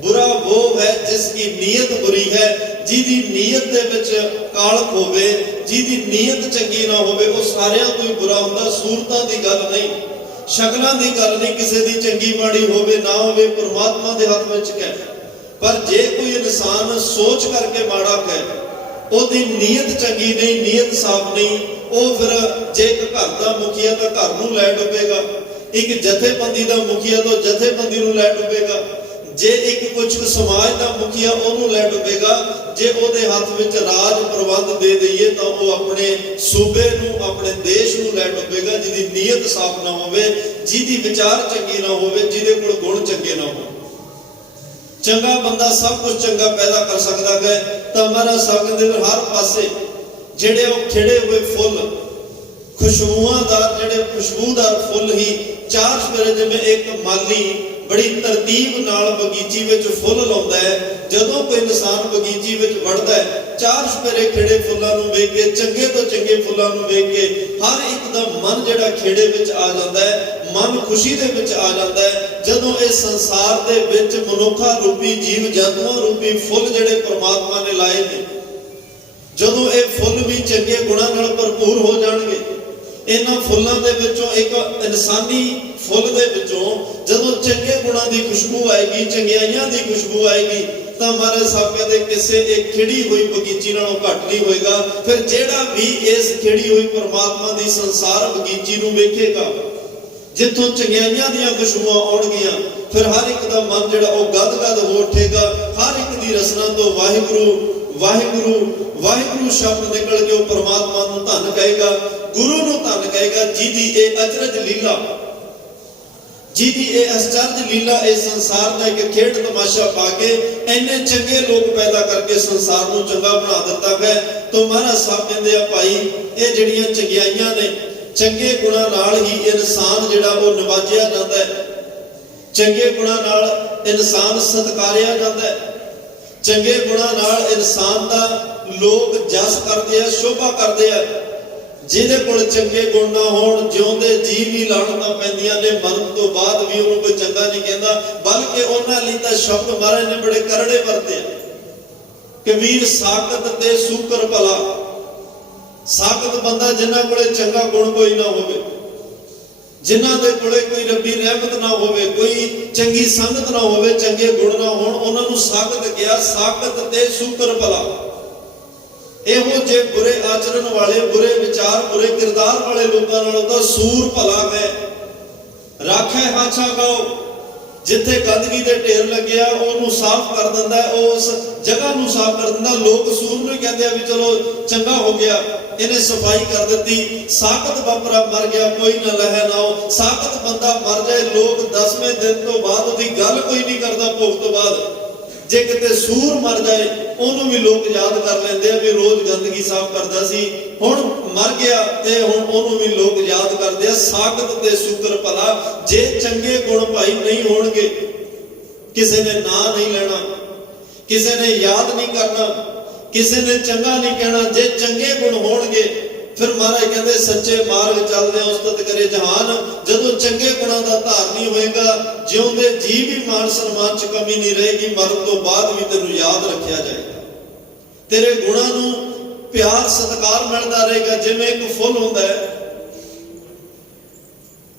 बुरा वो है जिसकी नीयत बुरी है। जिहदी नीयत दे विच कालख होवे, जिहदी नीयत चंगी ना होवे, वो सारियां तो ही बुरा हुंदा। सूरतां दी गल नहीं, शक्लां दी गल नहीं, किसी दी चंगी माड़ी होवे ना होवे, परमात्मा दे हत्थ विच है। पर जे कोई इंसान सोच करके माड़ा कहे, ਉਹਦੀ ਨੀयत ਚੰਗੀ नहीं, नीयत साफ नहीं, ਉਹ ਫਿਰ ਜੇ ਇੱਕ ਘਰ ਦਾ ਮੁਖੀਆ ਤਾਂ ਘਰ ਨੂੰ ਲੈ ਡੁੱਬੇਗਾ, ਇੱਕ ਜਥੇਬੰਦੀ ਦਾ ਮੁਖੀਆ ਤਾਂ ਜਥੇਬੰਦੀ ਨੂੰ ਲੈ ਡੁੱਬੇਗਾ, ਜੇ ਇੱਕ ਕੁਝ ਸਮਾਜ ਦਾ ਮੁਖੀਆ ਉਹਨੂੰ ਲੈ ਡੁੱਬੇਗਾ। ਜੇ ਉਹਦੇ ਹੱਥ ਵਿੱਚ ਰਾਜ ਪ੍ਰਬੰਧ ਦੇ ਦਈਏ ਤਾਂ ਉਹ ਆਪਣੇ ਸੂਬੇ ਨੂੰ, ਆਪਣੇ ਦੇਸ਼ ਨੂੰ ਲੈ ਡੁੱਬੇਗਾ, ਜਿਹਦੀ ਨੀਅਤ ਸਾਫ਼ ਨਾ ਹੋਵੇ, ਜਿਹਦੀ ਵਿਚਾਰ ਚੰਗੀ ਨਾ ਹੋਵੇ, ਜਿਹਦੇ ਕੋਲ ਗੁਣ ਚੰਗੇ ਨਾ ਹੋਣ। ਚੰਗਾ ਬੰਦਾ ਸਭ ਕੁਝ ਚੰਗਾ ਪੈਦਾ ਕਰ ਸਕਦਾ ਹੈ। ਤਾਂ ਮਹਾਰਾਜ ਸਾਹਿਬ ਕਹਿੰਦੇ ਹਰ ਪਾਸੇ ਜਿਹੜੇ ਉਹ ਖਿੜੇ ਹੋਏ ਫੁੱਲ, ਖੁਸ਼ਬੂਆਂਦਾਰ ਜਿਹੜੇ ਖੁਸ਼ਬੂਦਾਰ ਫੁੱਲ ਹੀ ਚਾਰ ਸਵੇਰੇ, ਜਿਵੇਂ ਇੱਕ ਮਾਲੀ ਬੜੀ ਤਰਤੀਬ ਨਾਲ ਬਗੀਚੀ ਵਿੱਚ ਫੁੱਲ ਲਾਉਂਦਾ ਹੈ। ਜਦੋਂ ਕੋਈ ਇਨਸਾਨ ਬਗੀਚੀ ਵਿੱਚ ਵੜਦਾ ਹੈ, ਚਾਰ ਸਵੇਰੇ ਖਿੜੇ ਫੁੱਲਾਂ ਨੂੰ ਵੇਖ ਕੇ, ਚੰਗੇ ਤੋਂ ਚੰਗੇ ਫੁੱਲਾਂ ਨੂੰ ਵੇਖ ਕੇ ਹਰ ਇੱਕ ਦਾ ਮਨ ਜਿਹੜਾ ਖੇੜੇ ਵਿੱਚ ਆ ਜਾਂਦਾ ਹੈ, ਮਨ ਖੁਸ਼ੀ ਦੇ ਵਿੱਚ ਆ ਜਾਂਦਾ ਹੈ। ਜਦੋਂ ਇਸ ਸੰਸਾਰ ਦੇ ਵਿੱਚ ਮਨੁੱਖਾ ਰੂਪੀ, ਜੀਵ ਜੰਤੂਆਂ ਰੂਪੀ ਫੁੱਲ ਜਿਹੜੇ ਪ੍ਰਮਾਤਮਾ ਨੇ ਲਾਏ ਨੇ, ਜਦੋਂ ਇਹ ਫੁੱਲ ਵੀ ਚੰਗੇ ਗੁਣਾਂ ਨਾਲ ਭਰਪੂਰ ਹੋ ਜਾਣਗੇ, ਇਹਨਾਂ ਫੁੱਲਾਂ ਦੇ ਵਿੱਚੋਂ ਇੱਕ ਇਨਸਾਨੀ ਫੁੱਲ ਦੇ ਵਿੱਚੋਂ ਜਦੋਂ ਚੰਗੇ ਗੁਣਾਂ ਦੀ ਖੁਸ਼ਬੂ ਆਏਗੀ, ਚੰਗਿਆਈਆਂ ਦੀ ਖੁਸ਼ਬੂ ਆਏਗੀ, ਤਾਂ ਮਹਾਰਾਜ ਸਾਹਿਬ ਕਹਿੰਦੇ ਕਿਸੇ ਇੱਕ ਖਿੜੀ ਹੋਈ ਬਗੀਚੀ ਨਾਲੋਂ ਘੱਟ ਨਹੀਂ ਹੋਏਗਾ। ਫਿਰ ਜਿਹੜਾ ਵੀ ਇਸ ਖਿੜੀ ਹੋਈ ਪਰਮਾਤਮਾ ਦੀ ਸੰਸਾਰ ਬਗੀਚੀ ਨੂੰ ਵੇਖੇਗਾ, ਜਿੱਥੋਂ ਚੰਗਿਆਈਆਂ ਦੀਆਂ ਖੁਸ਼ਬੂਆਂ ਆਉਣਗੀਆਂ, ਫਿਰ ਹਰ ਇੱਕ ਦਾ ਮਨ ਜਿਹੜਾ ਉਹ ਗਦ-ਗਦ ਹੋ ਉੱਠੇਗਾ। ਹਰ ਇੱਕ ਦੀ ਰਸਨਾ ਤੋਂ ਵਾਹਿਗੁਰੂ ਵਾਹਿਗੁਰੂ ਵਾਹਿਗੁਰੂ ਸ਼ਬਦ ਨਿਕਲ ਕੇ ਉਹ ਪਰਮਾਤਮਾ ਨੂੰ ਧੰਨ ਕਹੇਗਾ, ਗੁਰੂ ਨੂੰ ਧੰਨ ਕਹੇਗਾ, ਜਿਹਦੀ ਇਹ ਅਚਰਜ ਲੀਲਾ, ਜਿਹਦੀ ਇਹ ਅਚਰਜ ਲੀਲਾ, ਇਹ ਸੰਸਾਰ ਦਾ ਇੱਕ ਖੇਡ ਤਮਾਸ਼ਾ ਪਾ ਕੇ ਇੰਨੇ ਚੰਗੇ ਲੋਕ ਪੈਦਾ ਕਰਕੇ ਸੰਸਾਰ ਨੂੰ ਚੰਗਾ ਬਣਾ ਦਿੱਤਾ ਹੈ। ਤਾਂ ਮਹਾਰਾਜ ਸਾਹਿਬ ਕਹਿੰਦੇ ਆ ਭਾਈ, ਇਹ ਜਿਹੜੀਆਂ ਚੰਗਿਆਈਆਂ ਨੇ, ਚੰਗੇ ਗੁਣਾਂ ਨਾਲ ਹੀ ਇਨਸਾਨ ਜਿਹੜਾ ਉਹ ਨਿਵਾਜਿਆ ਜਾਂਦਾ ਹੈ, ਚੰਗੇ ਗੁਣਾਂ ਨਾਲ ਇਨਸਾਨ ਸਤਿਕਾਰਿਆ ਜਾਂਦਾ ਹੈ, ਚੰਗੇ ਗੁਣਾਂ ਨਾਲ ਇਨਸਾਨ ਦਾ ਲੋਕ ਜਸ ਕਰਦੇ ਆ, ਸ਼ੋਭਾ ਕਰਦੇ ਆ। ਜਿਹਦੇ ਕੋਲ ਚੰਗੇ ਗੁਣ ਨਾ ਹੋਣ, ਜਿਉਂਦੇ ਜੀਵ ਵੀ ਲਾਹਣਤਾਂ ਪੈਂਦੀਆਂ ਨੇ, ਮਰਨ ਤੋਂ ਬਾਅਦ ਵੀ ਉਹਨੂੰ ਕੋਈ ਚੰਗਾ ਨਹੀਂ ਕਹਿੰਦਾ, ਬਲਕਿ ਉਹਨਾਂ ਲਈ ਤਾਂ ਸ਼ਬਦ ਮਹਾਰਾਜ ਨੇ ਬੜੇ ਕਰੜੇ ਵਰਤੇ ਆ। ਕਬੀਰ ਸਾਖਤ ਤੇ ਸੂਕਰ ਭਲਾ, ਸਾਖਤ ਬੰਦਾ ਜਿਨ੍ਹਾਂ ਕੋਲੇ ਚੰਗਾ ਗੁਣ ਕੋਈ ਨਾ ਹੋਵੇ, ਜਿਨ੍ਹਾਂ ਦੇ ਕੋਲੇ ਕੋਈ ਰੱਬੀ ਰਹਿਮਤ ਨਾ ਹੋਵੇ, ਕੋਈ ਚੰਗੀ ਸੰਗਤ ਨਾ ਹੋਵੇ, ਚੰਗੇ ਗੁਣ ਨਾ ਹੋਣ, ਉਹਨਾਂ ਨੂੰ ਸਾਖਤ ਕਿਹਾ। ਸਾਖਤ ਤੇ ਸੂਕਰ ਭਲਾ, ਇਹੋ ਜੇ ਬੁਰੇ ਆਚਰਣ ਵਾਲੇ, ਬੁਰੇ ਵਿਚਾਰ, ਬੁਰੇ ਕਿਰਦਾਰ ਵਾਲੇ ਲੋਕਾਂ ਨਾਲੋਂ ਤਾਂ ਸੂਰ ਭਲਾ ਹੈ। ਰਾਖੈ ਹਾਛਾ ਗਾਓ, ਜਿੱਥੇ ਗੰਦਗੀ ਦੇ ਢੇਰ ਲੱਗਿਆ ਉਹਨੂੰ ਸਾਫ਼ ਕਰ ਦਿੰਦਾ, ਉਸ ਜਗ੍ਹਾ ਨੂੰ ਸਾਫ਼ ਕਰ ਦਿੰਦਾ। ਲੋਕ ਸੂਰ ਨੂੰ ਕਹਿੰਦੇ ਆ ਵੀ ਚਲੋ ਚੰਗਾ ਹੋ ਗਿਆ, ਇਹਨੇ ਸਫਾਈ ਕਰ ਦਿੱਤੀ। ਸਾਖਤ ਬਾਪਰਾ ਮਰ ਗਿਆ, ਕੋਈ ਨਾ ਲਹੈ ਨਾਓ। ਸਾਖਤ ਬੰਦਾ ਮਰ ਜਾਏ, ਲੋਕ 10ਵੇਂ ਦਿਨ ਤੋਂ ਬਾਅਦ ਉਹਦੀ ਗੱਲ ਕੋਈ ਨਹੀਂ ਕਰਦਾ ਭੋਗ ਤੋਂ ਬਾਅਦ। ਜੇ ਕਿਤੇ ਸੂਰ ਮਰ ਜਾਏ, ਉਹਨੂੰ ਵੀ ਲੋਕ ਯਾਦ ਕਰ ਲੈਂਦੇ ਆ ਵੀ ਰੋਜ਼ ਗੰਦਗੀ ਸਾਫ਼ ਕਰਦਾ ਸੀ, ਹੁਣ ਮਰ ਗਿਆ ਤੇ ਹੁਣ ਉਹਨੂੰ ਵੀ ਲੋਕ ਯਾਦ ਕਰਦੇ ਆ। ਸਾਖਤ ਤੇ ਸ਼ੁਕਰ ਭਲਾ, ਜੇ ਚੰਗੇ ਗੁਣ ਭਾਈ ਨਹੀਂ ਹੋਣਗੇ, ਕਿਸੇ ਨੇ ਨਾਂ ਨਹੀਂ ਲੈਣਾ, ਕਿਸੇ ਨੇ ਯਾਦ ਨਹੀਂ ਕਰਨਾ, ਕਿਸੇ ਨੇ ਚੰਗਾ ਨਹੀਂ ਕਹਿਣਾ। ਜੇ ਚੰਗੇ ਗੁਣ ਹੋਣਗੇ, ਫਿਰ ਮਹਾਰਾਜ ਕਹਿੰਦੇ ਸੱਚੇ ਮਾਰਗ ਚੱਲਦੇ ਉਸਤਤ ਕਰੇ ਜਹਾਨ। ਜਦੋਂ ਚੰਗੇ ਗੁਣਾਂ ਦਾ ਧਾਰਨੀ ਹੋਏਗਾ, ਜਿਉਂਦੇ ਜੀਵ ਵੀ ਮਾਨ ਸਨਮਾਨ ਚ ਕਮੀ ਨਹੀਂ ਰਹੇਗੀ, ਮਰਨ ਤੋਂ ਬਾਅਦ ਵੀ ਤੈਨੂੰ ਯਾਦ ਰੱਖਿਆ ਜਾਏਗਾ, ਤੇਰੇ ਗੁਣਾਂ ਨੂੰ ਪਿਆਰ ਸਤਿਕਾਰ ਮਿਲਦਾ ਰਹੇਗਾ। ਜਿਵੇਂ ਇੱਕ ਫੁੱਲ ਹੁੰਦਾ ਹੈ,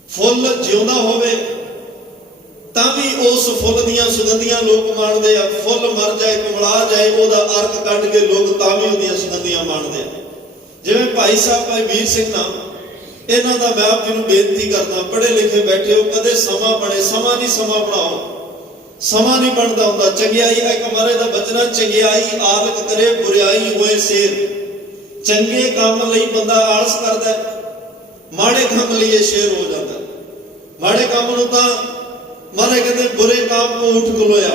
ਫੁੱਲ ਜਿਉਂਦਾ ਹੋਵੇ ਤਾਂ ਵੀ ਉਸ ਫੁੱਲ ਦੀਆਂ ਸੁਗੰਧੀਆਂ ਲੋਕ ਮਾਣਦੇ ਆ। ਫੁੱਲ ਮਰ ਜਾਏ, ਕੁਮਲਾ ਜਾਏ, ਉਹਦਾ ਅਰਕ ਕੱਢ ਕੇ ਲੋਕ ਤਾਂ ਵੀ ਉਹਦੀਆਂ ਸੁਗੰਧੀਆਂ ਮਾਣਦੇ ਆ। ਜਿਵੇਂ ਭਾਈ ਸਾਹਿਬ ਭਾਈ ਵੀਰ ਸਿੰਘ ਨਾਮ, ਇਹਨਾਂ ਦਾ ਮੈਂ ਆਪ ਜੀ ਨੂੰ ਬੇਨਤੀ ਕਰਦਾ, ਪੜ੍ਹੇ ਲਿਖੇ ਬੈਠੇ ਹੋ, ਕਦੇ ਸਮਾਂ ਬਣੇ, ਸਮਾਂ ਨਹੀਂ ਸਮਾਂ ਬਣਾਓ, ਸਮਾਂ ਨਹੀਂ ਬਣਦਾ ਹੁੰਦਾ। ਚੰਗਿਆਈ ਇੱਕ ਮਹਾਰਾਜ ਦਾ ਬਚਨਾ, ਚੰਗਿਆਈ ਆਦਿਕ ਕਰੇ ਬੁਰਿਆਈ ਹੋਏ ਸ਼ੇਰ। ਚੰਗੇ ਕੰਮ ਲਈ ਬੰਦਾ ਆਲਸ ਕਰਦਾ, ਮਾੜੇ ਕੰਮ ਲਈ ਇਹ ਸ਼ੇਰ ਹੋ ਜਾਂਦਾ। ਮਾੜੇ ਕੰਮ ਨੂੰ ਤਾਂ ਮਹਾਰਾਜ ਕਹਿੰਦੇ ਬੁਰੇ ਕੰਮ ਕੋ ਉੱਠ ਖਲੋਇਆ,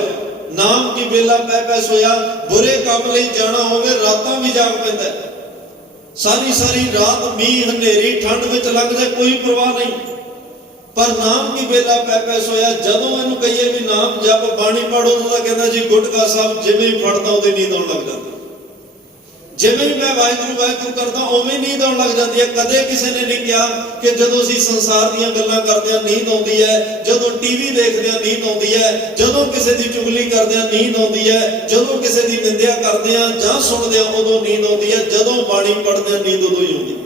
ਨਾਮ ਕੀ ਬੇਲਾ ਪੈ ਪੈ ਸੋਇਆ। ਬੁਰੇ ਕੰਮ ਲਈ ਜਾਣਾ ਹੋਵੇ, ਰਾਤਾਂ ਵੀ ਜਾਗ ਪੈਂਦਾ, ਸਾਰੀ ਸਾਰੀ ਰਾਤ ਮੀਂਹ ਹਨੇਰੀ ਠੰਡ ਵਿੱਚ ਲੱਗ ਜਾਏ, ਕੋਈ ਪਰਵਾਹ ਨਹੀਂ, ਪਰ ਨਾਮ ਕੀ ਬੇਲਾ ਪੈ ਪੈ ਸੋਇਆ। ਜਦੋਂ ਇਹਨੂੰ ਕਹੀਏ ਵੀ ਨਾਮ ਜਪ ਬਾਣੀ ਪੜੋ, ਤਾਂ ਕਹਿੰਦਾ ਜੀ ਗੁਟਕਾ ਸਾਹਿਬ ਜਿਵੇਂ ਹੀ ਫੜਦਾ ਉਹਦੇ ਨੀਂਦ ਆਉਣ ਲੱਗ ਜਾਂਦੀ, ਜਿਵੇਂ ਹੀ ਮੈਂ ਵਾਹਿਗੁਰੂ ਵਾਹਿਗੁਰੂ ਕਰਦਾ ਉਵੇਂ ਨੀਂਦ ਆਉਣ ਲੱਗ ਜਾਂਦੀ ਹੈ। ਕਦੇ ਕਿਸੇ ਨੇ ਨਹੀਂ ਕਿਹਾ ਕਿ ਜਦੋਂ ਅਸੀਂ ਸੰਸਾਰ ਦੀਆਂ ਗੱਲਾਂ ਕਰਦੇ ਹਾਂ ਨੀਂਦ ਆਉਂਦੀ ਹੈ, ਜਦੋਂ ਟੀਵੀ ਦੇਖਦੇ ਹਾਂ ਨੀਂਦ ਆਉਂਦੀ ਹੈ, ਜਦੋਂ ਕਿਸੇ ਦੀ ਚੁਗਲੀ ਕਰਦੇ ਹਾਂ ਨੀਂਦ ਆਉਂਦੀ ਹੈ, ਜਦੋਂ ਕਿਸੇ ਦੀ ਨਿੰਦਿਆ ਕਰਦੇ ਹਾਂ ਜਾਂ ਸੁਣਦੇ ਹਾਂ ਉਦੋਂ ਨੀਂਦ ਆਉਂਦੀ ਹੈ, ਜਦੋਂ ਬਾਣੀ ਪੜ੍ਹਦੇ ਹਾਂ ਨੀਂਦ ਉਦੋਂ ਹੀ ਆਉਂਦੀ ਹੈ।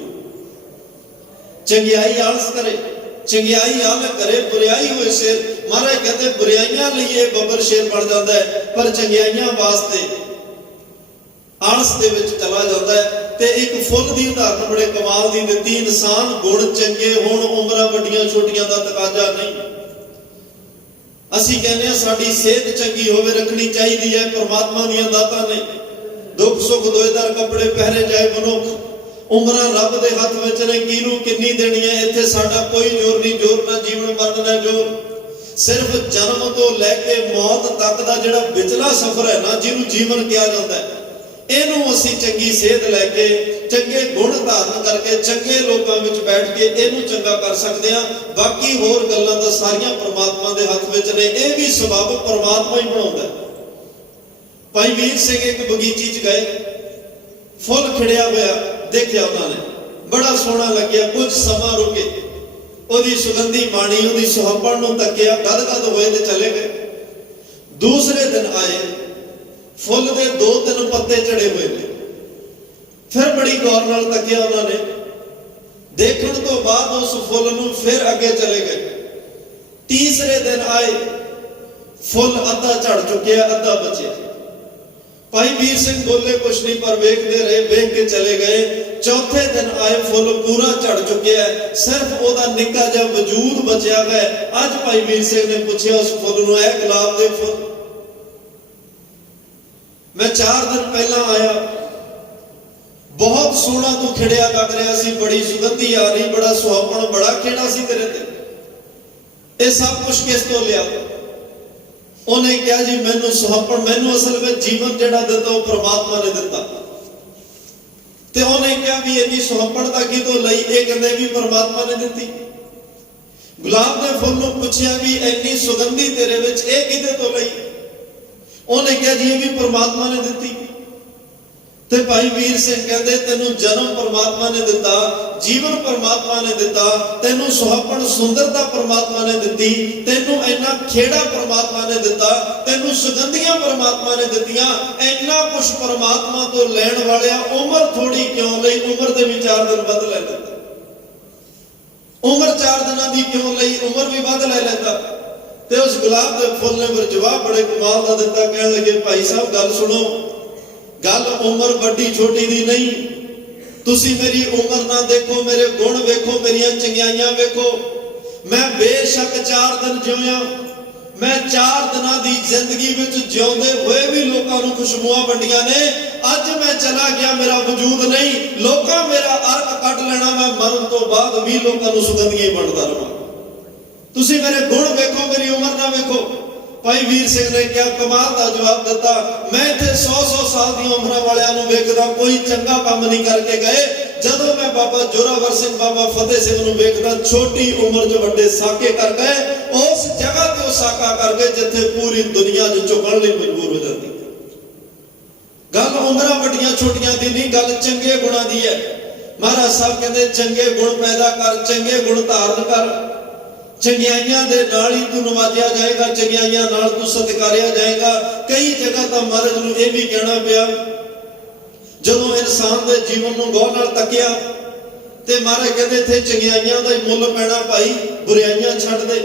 ਚੰਗਿਆਈ ਆਲਸ ਕਰੇ, ਚੰਗਿਆਈ ਆਵੇ ਕਰੇ ਬੁਰਾਈ ਹੋਏ ਸ਼ੇਰ। ਮਹਾਰਾਜ ਕਹਿੰਦੇ ਬੁਰਾਈਆਂ ਲਈ ਇਹ ਬੱਬਰ ਸ਼ੇਰ ਬਣ ਜਾਂਦਾ ਹੈ, ਪਰ ਚੰਗਿਆਈਆਂ ਵਾਸਤੇ ਆਲਸ ਦੇ ਵਿੱਚ ਚਲਾ ਜਾਂਦਾ ਹੈ। ਤੇ ਇੱਕ ਫੁੱਲ ਦੀ ਉਦਾਹਰਨ ਬੜੇ ਕਮਾਲ ਦੀ ਦਿੱਤੀ, ਇਨਸਾਨ ਗੁਣ ਚੰਗੇ ਹੋਣ, ਉਮਰਾਂ ਵੱਡੀਆਂ ਛੋਟੀਆਂ ਦਾ ਤਕਾਜ਼ਾ ਨਹੀਂ। ਅਸੀਂ ਕਹਿੰਦੇ ਹਾਂ ਸਾਡੀ ਸਿਹਤ ਚੰਗੀ ਹੋਵੇ, ਰੱਖਣੀ ਚਾਹੀਦੀ ਹੈ, ਪਰਮਾਤਮਾ ਦੀਆਂ ਦਾਤਾਂ ਨੇ। ਦੁੱਖ ਸੁੱਖ ਦੋਇਦਾਰ ਕੱਪੜੇ ਪਹਿਰੇ ਜਾਏ ਮਨੁੱਖ, ਉਮਰਾਂ ਰੱਬ ਦੇ ਹੱਥ ਵਿੱਚ ਨੇ, ਕਿਹਨੂੰ ਕਿੰਨੀ ਦੇਣੀ ਹੈ। ਇੱਥੇ ਸਾਡਾ ਕੋਈ ਜ਼ੋਰ ਨਹੀਂ, ਜ਼ੋਰ ਨਾ ਜੀਵਨ ਮਰਨ ਦਾ ਜ਼ੋਰ। ਸਿਰਫ ਜਨਮ ਤੋਂ ਲੈ ਕੇ ਮੌਤ ਤੱਕ ਦਾ ਜਿਹੜਾ ਵਿਚਲਾ ਸਫ਼ਰ ਹੈ ਨਾ, ਜਿਹਨੂੰ ਜੀਵਨ ਕਿਹਾ ਜਾਂਦਾ ਹੈ, ਇਹਨੂੰ ਅਸੀਂ ਚੰਗੀ ਸਿਹਤ ਲੈ ਕੇ, ਚੰਗੇ ਗੁਣ ਧਾਰਨ ਕਰਕੇ, ਚੰਗੇ ਲੋਕਾਂ ਵਿੱਚ ਬੈਠ ਕੇ ਇਹਨੂੰ ਚੰਗਾ ਕਰ ਸਕਦੇ ਹਾਂ। ਬਾਕੀ ਹੋਰ ਗੱਲਾਂ ਤਾਂ ਸਾਰੀਆਂ ਪਰਮਾਤਮਾ ਦੇ ਹੱਥ ਵਿੱਚ ਨੇ। ਇਹ ਵੀ ਸਬੱਬ ਪਰਮਾਤਮਾ ਹੀ ਬਣਾਉਂਦਾ। ਭਾਈ ਵੀਰ ਸਿੰਘ ਇੱਕ ਬਗੀਚੀ 'ਚ ਗਏ, ਫੁੱਲ ਖਿੜਿਆ ਹੋਇਆ ਦੇਖਿਆ ਉਹਨਾਂ ਨੇ, ਬੜਾ ਸੋਹਣਾ ਲੱਗਿਆ। ਕੁਝ ਸਮਾਂ ਰੁਕੇ, ਉਹਦੀ ਸੁਗੰਧੀ ਮਾਣੀ, ਉਹਦੀ ਸੁਹੱਪਣ ਨੂੰ ਤੱਕਿਆ, ਗਦਗਦ ਹੋਏ ਤੇ ਚਲੇ ਗਏ। ਦੂਸਰੇ ਦਿਨ ਆਏ, ਫੁੱਲ ਦੇ 2-3 ਪੱਤੇ ਚੜੇ ਹੋਏ ਨੇ। ਫਿਰ ਬੜੀ ਗੌਰ ਨਾਲ ਤੱਕਿਆ ਉਹਨਾਂ ਨੇ। ਦੇਖਣ ਤੋਂ ਬਾਅਦ ਉਸ ਫੁੱਲ ਨੂੰ ਫਿਰ ਅੱਗੇ ਚਲੇ ਗਏ। ਤੀਸਰੇ ਦਿਨ ਆਏ, ਫੁੱਲ ਅੱਧਾ ਝੜ ਚੁੱਕਿਆ, ਅੱਧਾ ਬਚਿਆ। ਭਾਈ ਵੀਰ ਸਿੰਘ ਬੋਲੇ ਕੁਛ ਨਹੀਂ, ਪਰ ਵੇਖਦੇ ਰਹੇ, ਵੇਖ ਕੇ ਚਲੇ ਗਏ। ਚੌਥੇ ਦਿਨ ਆਏ, ਫੁੱਲ ਪੂਰਾ ਝੜ ਚੁੱਕਿਆ, ਸਿਰਫ ਉਹਦਾ ਨਿੱਕਾ ਜਿਹਾ ਵਜੂਦ ਬਚਿਆ ਹੈ। ਅੱਜ ਭਾਈ ਵੀਰ ਸਿੰਘ ਨੇ ਪੁੱਛਿਆ ਉਸ ਫੁੱਲ ਨੂੰ, ਇਹ ਗੁਲਾਬ ਦੇ ਫੁੱਲ, ਮੈਂ 4 ਦਿਨ ਪਹਿਲਾਂ ਆਇਆ, ਬਹੁਤ ਸੋਹਣਾ ਤੂੰ ਖਿੜਿਆ ਲੱਗ ਰਿਹਾ ਸੀ, ਬੜੀ ਸੁਗੰਧੀ ਆ ਰਹੀ, ਬੜਾ ਸੁਹਾਵਣ, ਬੜਾ ਖੇੜਾ ਸੀ ਤੇਰੇ ਤੇ। ਇਹ ਸਭ ਕੁਝ ਕਿਸ ਤੋਂ ਲਿਆ? ਉਹਨੇ ਕਿਹਾ ਜੀ ਮੈਨੂੰ ਸੁਹਾਵਣ, ਮੈਨੂੰ ਅਸਲ ਵਿੱਚ ਜੀਵਨ ਜਿਹੜਾ ਦਿੱਤਾ ਉਹ ਪ੍ਰਮਾਤਮਾ ਨੇ ਦਿੱਤਾ। ਤੇ ਉਹਨੇ ਕਿਹਾ ਵੀ ਇੰਨੀ ਸੁਹਾਵਣਤਾ ਕਿਤੋਂ ਲਈ? ਇਹ ਕਹਿੰਦੇ ਵੀ ਪ੍ਰਮਾਤਮਾ ਨੇ ਦਿੱਤੀ। ਗੁਲਾਬ ਦੇ ਫੁੱਲ ਨੂੰ ਪੁੱਛਿਆ ਵੀ ਇੰਨੀ ਸੁਗੰਧੀ ਤੇਰੇ ਵਿੱਚ, ਇਹ ਕਿਤੇ ਤੋਂ ਲਈ? ਉਹਨੇ ਕਿਹਾ ਜੀ ਇਹ ਵੀ ਪਰਮਾਤਮਾ ਨੇ ਦਿੱਤੀ। ਤੇ ਭਾਈ ਵੀਰ ਸਿੰਘ ਕਹਿੰਦੇ ਤੈਨੂੰ ਜਨਮ ਪਰਮਾਤਮਾ ਨੇ ਦਿੱਤਾ, ਜੀਵਨ ਪਰਮਾਤਮਾ ਨੇ ਦਿੱਤਾ, ਤੈਨੂੰ ਸੁਹੱਪਣ ਸੁੰਦਰਤਾ ਪਰਮਾਤਮਾ ਨੇ ਦਿੱਤੀ, ਤੈਨੂੰ ਇੰਨਾ ਖੇੜਾ ਪਰਮਾਤਮਾ ਨੇ ਦਿੱਤਾ, ਤੈਨੂੰ ਸੁਗੰਧੀਆਂ ਪਰਮਾਤਮਾ ਨੇ ਦਿੱਤੀਆਂ। ਇੰਨਾ ਕੁਝ ਪਰਮਾਤਮਾ ਤੋਂ ਲੈਣ ਵਾਲਿਆ ਉਮਰ ਥੋੜੀ ਕਿਉਂ ਲਈ? ਉਮਰ ਦੇ ਵੀ 4 ਦਿਨ ਵੱਧ ਲੈ ਲੈਂਦਾ। ਉਮਰ 4 ਦਿਨਾਂ ਦੀ ਕਿਉਂ ਲਈ? ਉਮਰ ਵੀ ਵੱਧ ਲੈ ਲੈਂਦਾ। ਤੇ ਉਸ ਗੁਲਾਬ ਦੇ ਫੁੱਲ ਨੇ ਫਿਰ ਜਵਾਬ ਬੜੇ ਕਮਾਲ ਦਾ ਦਿੱਤਾ। ਕਹਿਣ ਲੱਗੇ ਭਾਈ ਸਾਹਿਬ ਗੱਲ ਸੁਣੋ, ਗੱਲ ਉਮਰ ਵੱਡੀ ਛੋਟੀ ਦੀ ਨਹੀਂ। ਤੁਸੀਂ ਮੇਰੀ ਉਮਰ ਨਾ ਦੇਖੋ, ਮੇਰੇ ਗੁਣ ਵੇਖੋ, ਮੇਰੀਆਂ ਚੰਗਿਆਈਆਂ ਵੇਖੋ। ਮੈਂ ਬੇਸ਼ੱਕ 4 ਦਿਨ ਜਿਉਇਆ, ਮੈਂ 4 ਦਿਨਾਂ ਦੀ ਜ਼ਿੰਦਗੀ ਵਿੱਚ ਜਿਉਂਦੇ ਹੋਏ ਵੀ ਲੋਕਾਂ ਨੂੰ ਖੁਸ਼ਬੂਆਂ ਵੰਡੀਆਂ ਨੇ। ਅੱਜ ਮੈਂ ਚਲਾ ਗਿਆ, ਮੇਰਾ ਵਜੂਦ ਨਹੀਂ, ਲੋਕਾਂ ਮੇਰਾ ਅਰਕ ਕੱਢ ਲੈਣਾ, ਮੈਂ ਮਰਨ ਤੋਂ ਬਾਅਦ ਵੀ ਲੋਕਾਂ ਨੂੰ ਸੁਗੰਧੀਆਂ ਵੰਡਦਾ ਰਹਾਂ। ਤੁਸੀਂ ਮੇਰੇ ਗੁਣ ਵੇਖੋ, ਮੇਰੀ ਉਮਰ ਨਾ ਵੇਖੋ। ਭਾਈ ਵੀਰ ਸਿੰਘ ਨੇ ਕਿਹਾ ਕਮਾਲ ਦਾ ਜਵਾਬ ਦਿੱਤਾ, ਮੈਂ ਇੱਥੇ 100-100 ਸਾਲ ਦੀਆਂ ਉਮਰਾਂ ਵਾਲਿਆਂ ਨੂੰ ਵੇਖਦਾ, ਕੋਈ ਚੰਗਾ ਕੰਮ ਨਹੀਂ ਕਰਕੇ ਗਏ। ਜਦੋਂ ਮੈਂ ਬਾਬਾ ਜੋਰਾਵਰ ਸਿੰਘ, ਬਾਬਾ ਫਤਿਹ ਸਿੰਘ ਨੂੰ ਵੇਖਦਾ, ਛੋਟੀ ਉਮਰ 'ਚ ਵੱਡੇ ਸਾਕੇ ਕਰ ਗਏ। ਉਸ ਜਗ੍ਹਾ ਤੇ ਉਹ ਸਾਕਾ ਕਰ ਗਏ ਜਿੱਥੇ ਪੂਰੀ ਦੁਨੀਆ 'ਚ ਝੁਕਣ ਲਈ ਮਜਬੂਰ ਹੋ ਜਾਂਦੀ। ਗੱਲ ਉਮਰਾਂ ਵੱਡੀਆਂ ਛੋਟੀਆਂ ਦੀ ਨਹੀਂ, ਗੱਲ ਚੰਗੇ ਗੁਣਾਂ ਦੀ ਹੈ। ਮਹਾਰਾਜ ਸਾਹਿਬ ਕਹਿੰਦੇ ਚੰਗੇ ਗੁਣ ਪੈਦਾ ਕਰ, ਚੰਗੇ ਗੁਣ ਧਾਰਨ ਕਰ। ਚੰਗਿਆਈਆਂ ਦੇ ਨਾਲ ਹੀ ਤੂੰ ਨਵਾਜਿਆ ਜਾਏਗਾ, ਚੰਗਿਆਈਆਂ ਨਾਲ ਤੂੰ ਸਤਿਕਾਰਿਆ ਜਾਏਗਾ। ਕਈ ਜਗ੍ਹਾ ਤਾਂ ਮਹਾਰਾਜ ਨੂੰ ਇਹ ਵੀ ਕਹਿਣਾ ਪਿਆ, ਜਦੋਂ ਇਨਸਾਨ ਦੇ ਜੀਵਨ ਨੂੰ ਗੌਰ ਨਾਲ ਤੱਕਿਆ ਤੇ ਮਹਾਰਾਜ ਕਹਿੰਦੇ ਇੱਥੇ ਚੰਗਿਆਈਆਂ ਦਾ ਹੀ ਮੁੱਲ ਪੈਣਾ ਭਾਈ, ਬੁਰਾਈਆਂ ਛੱਡ ਦੇ।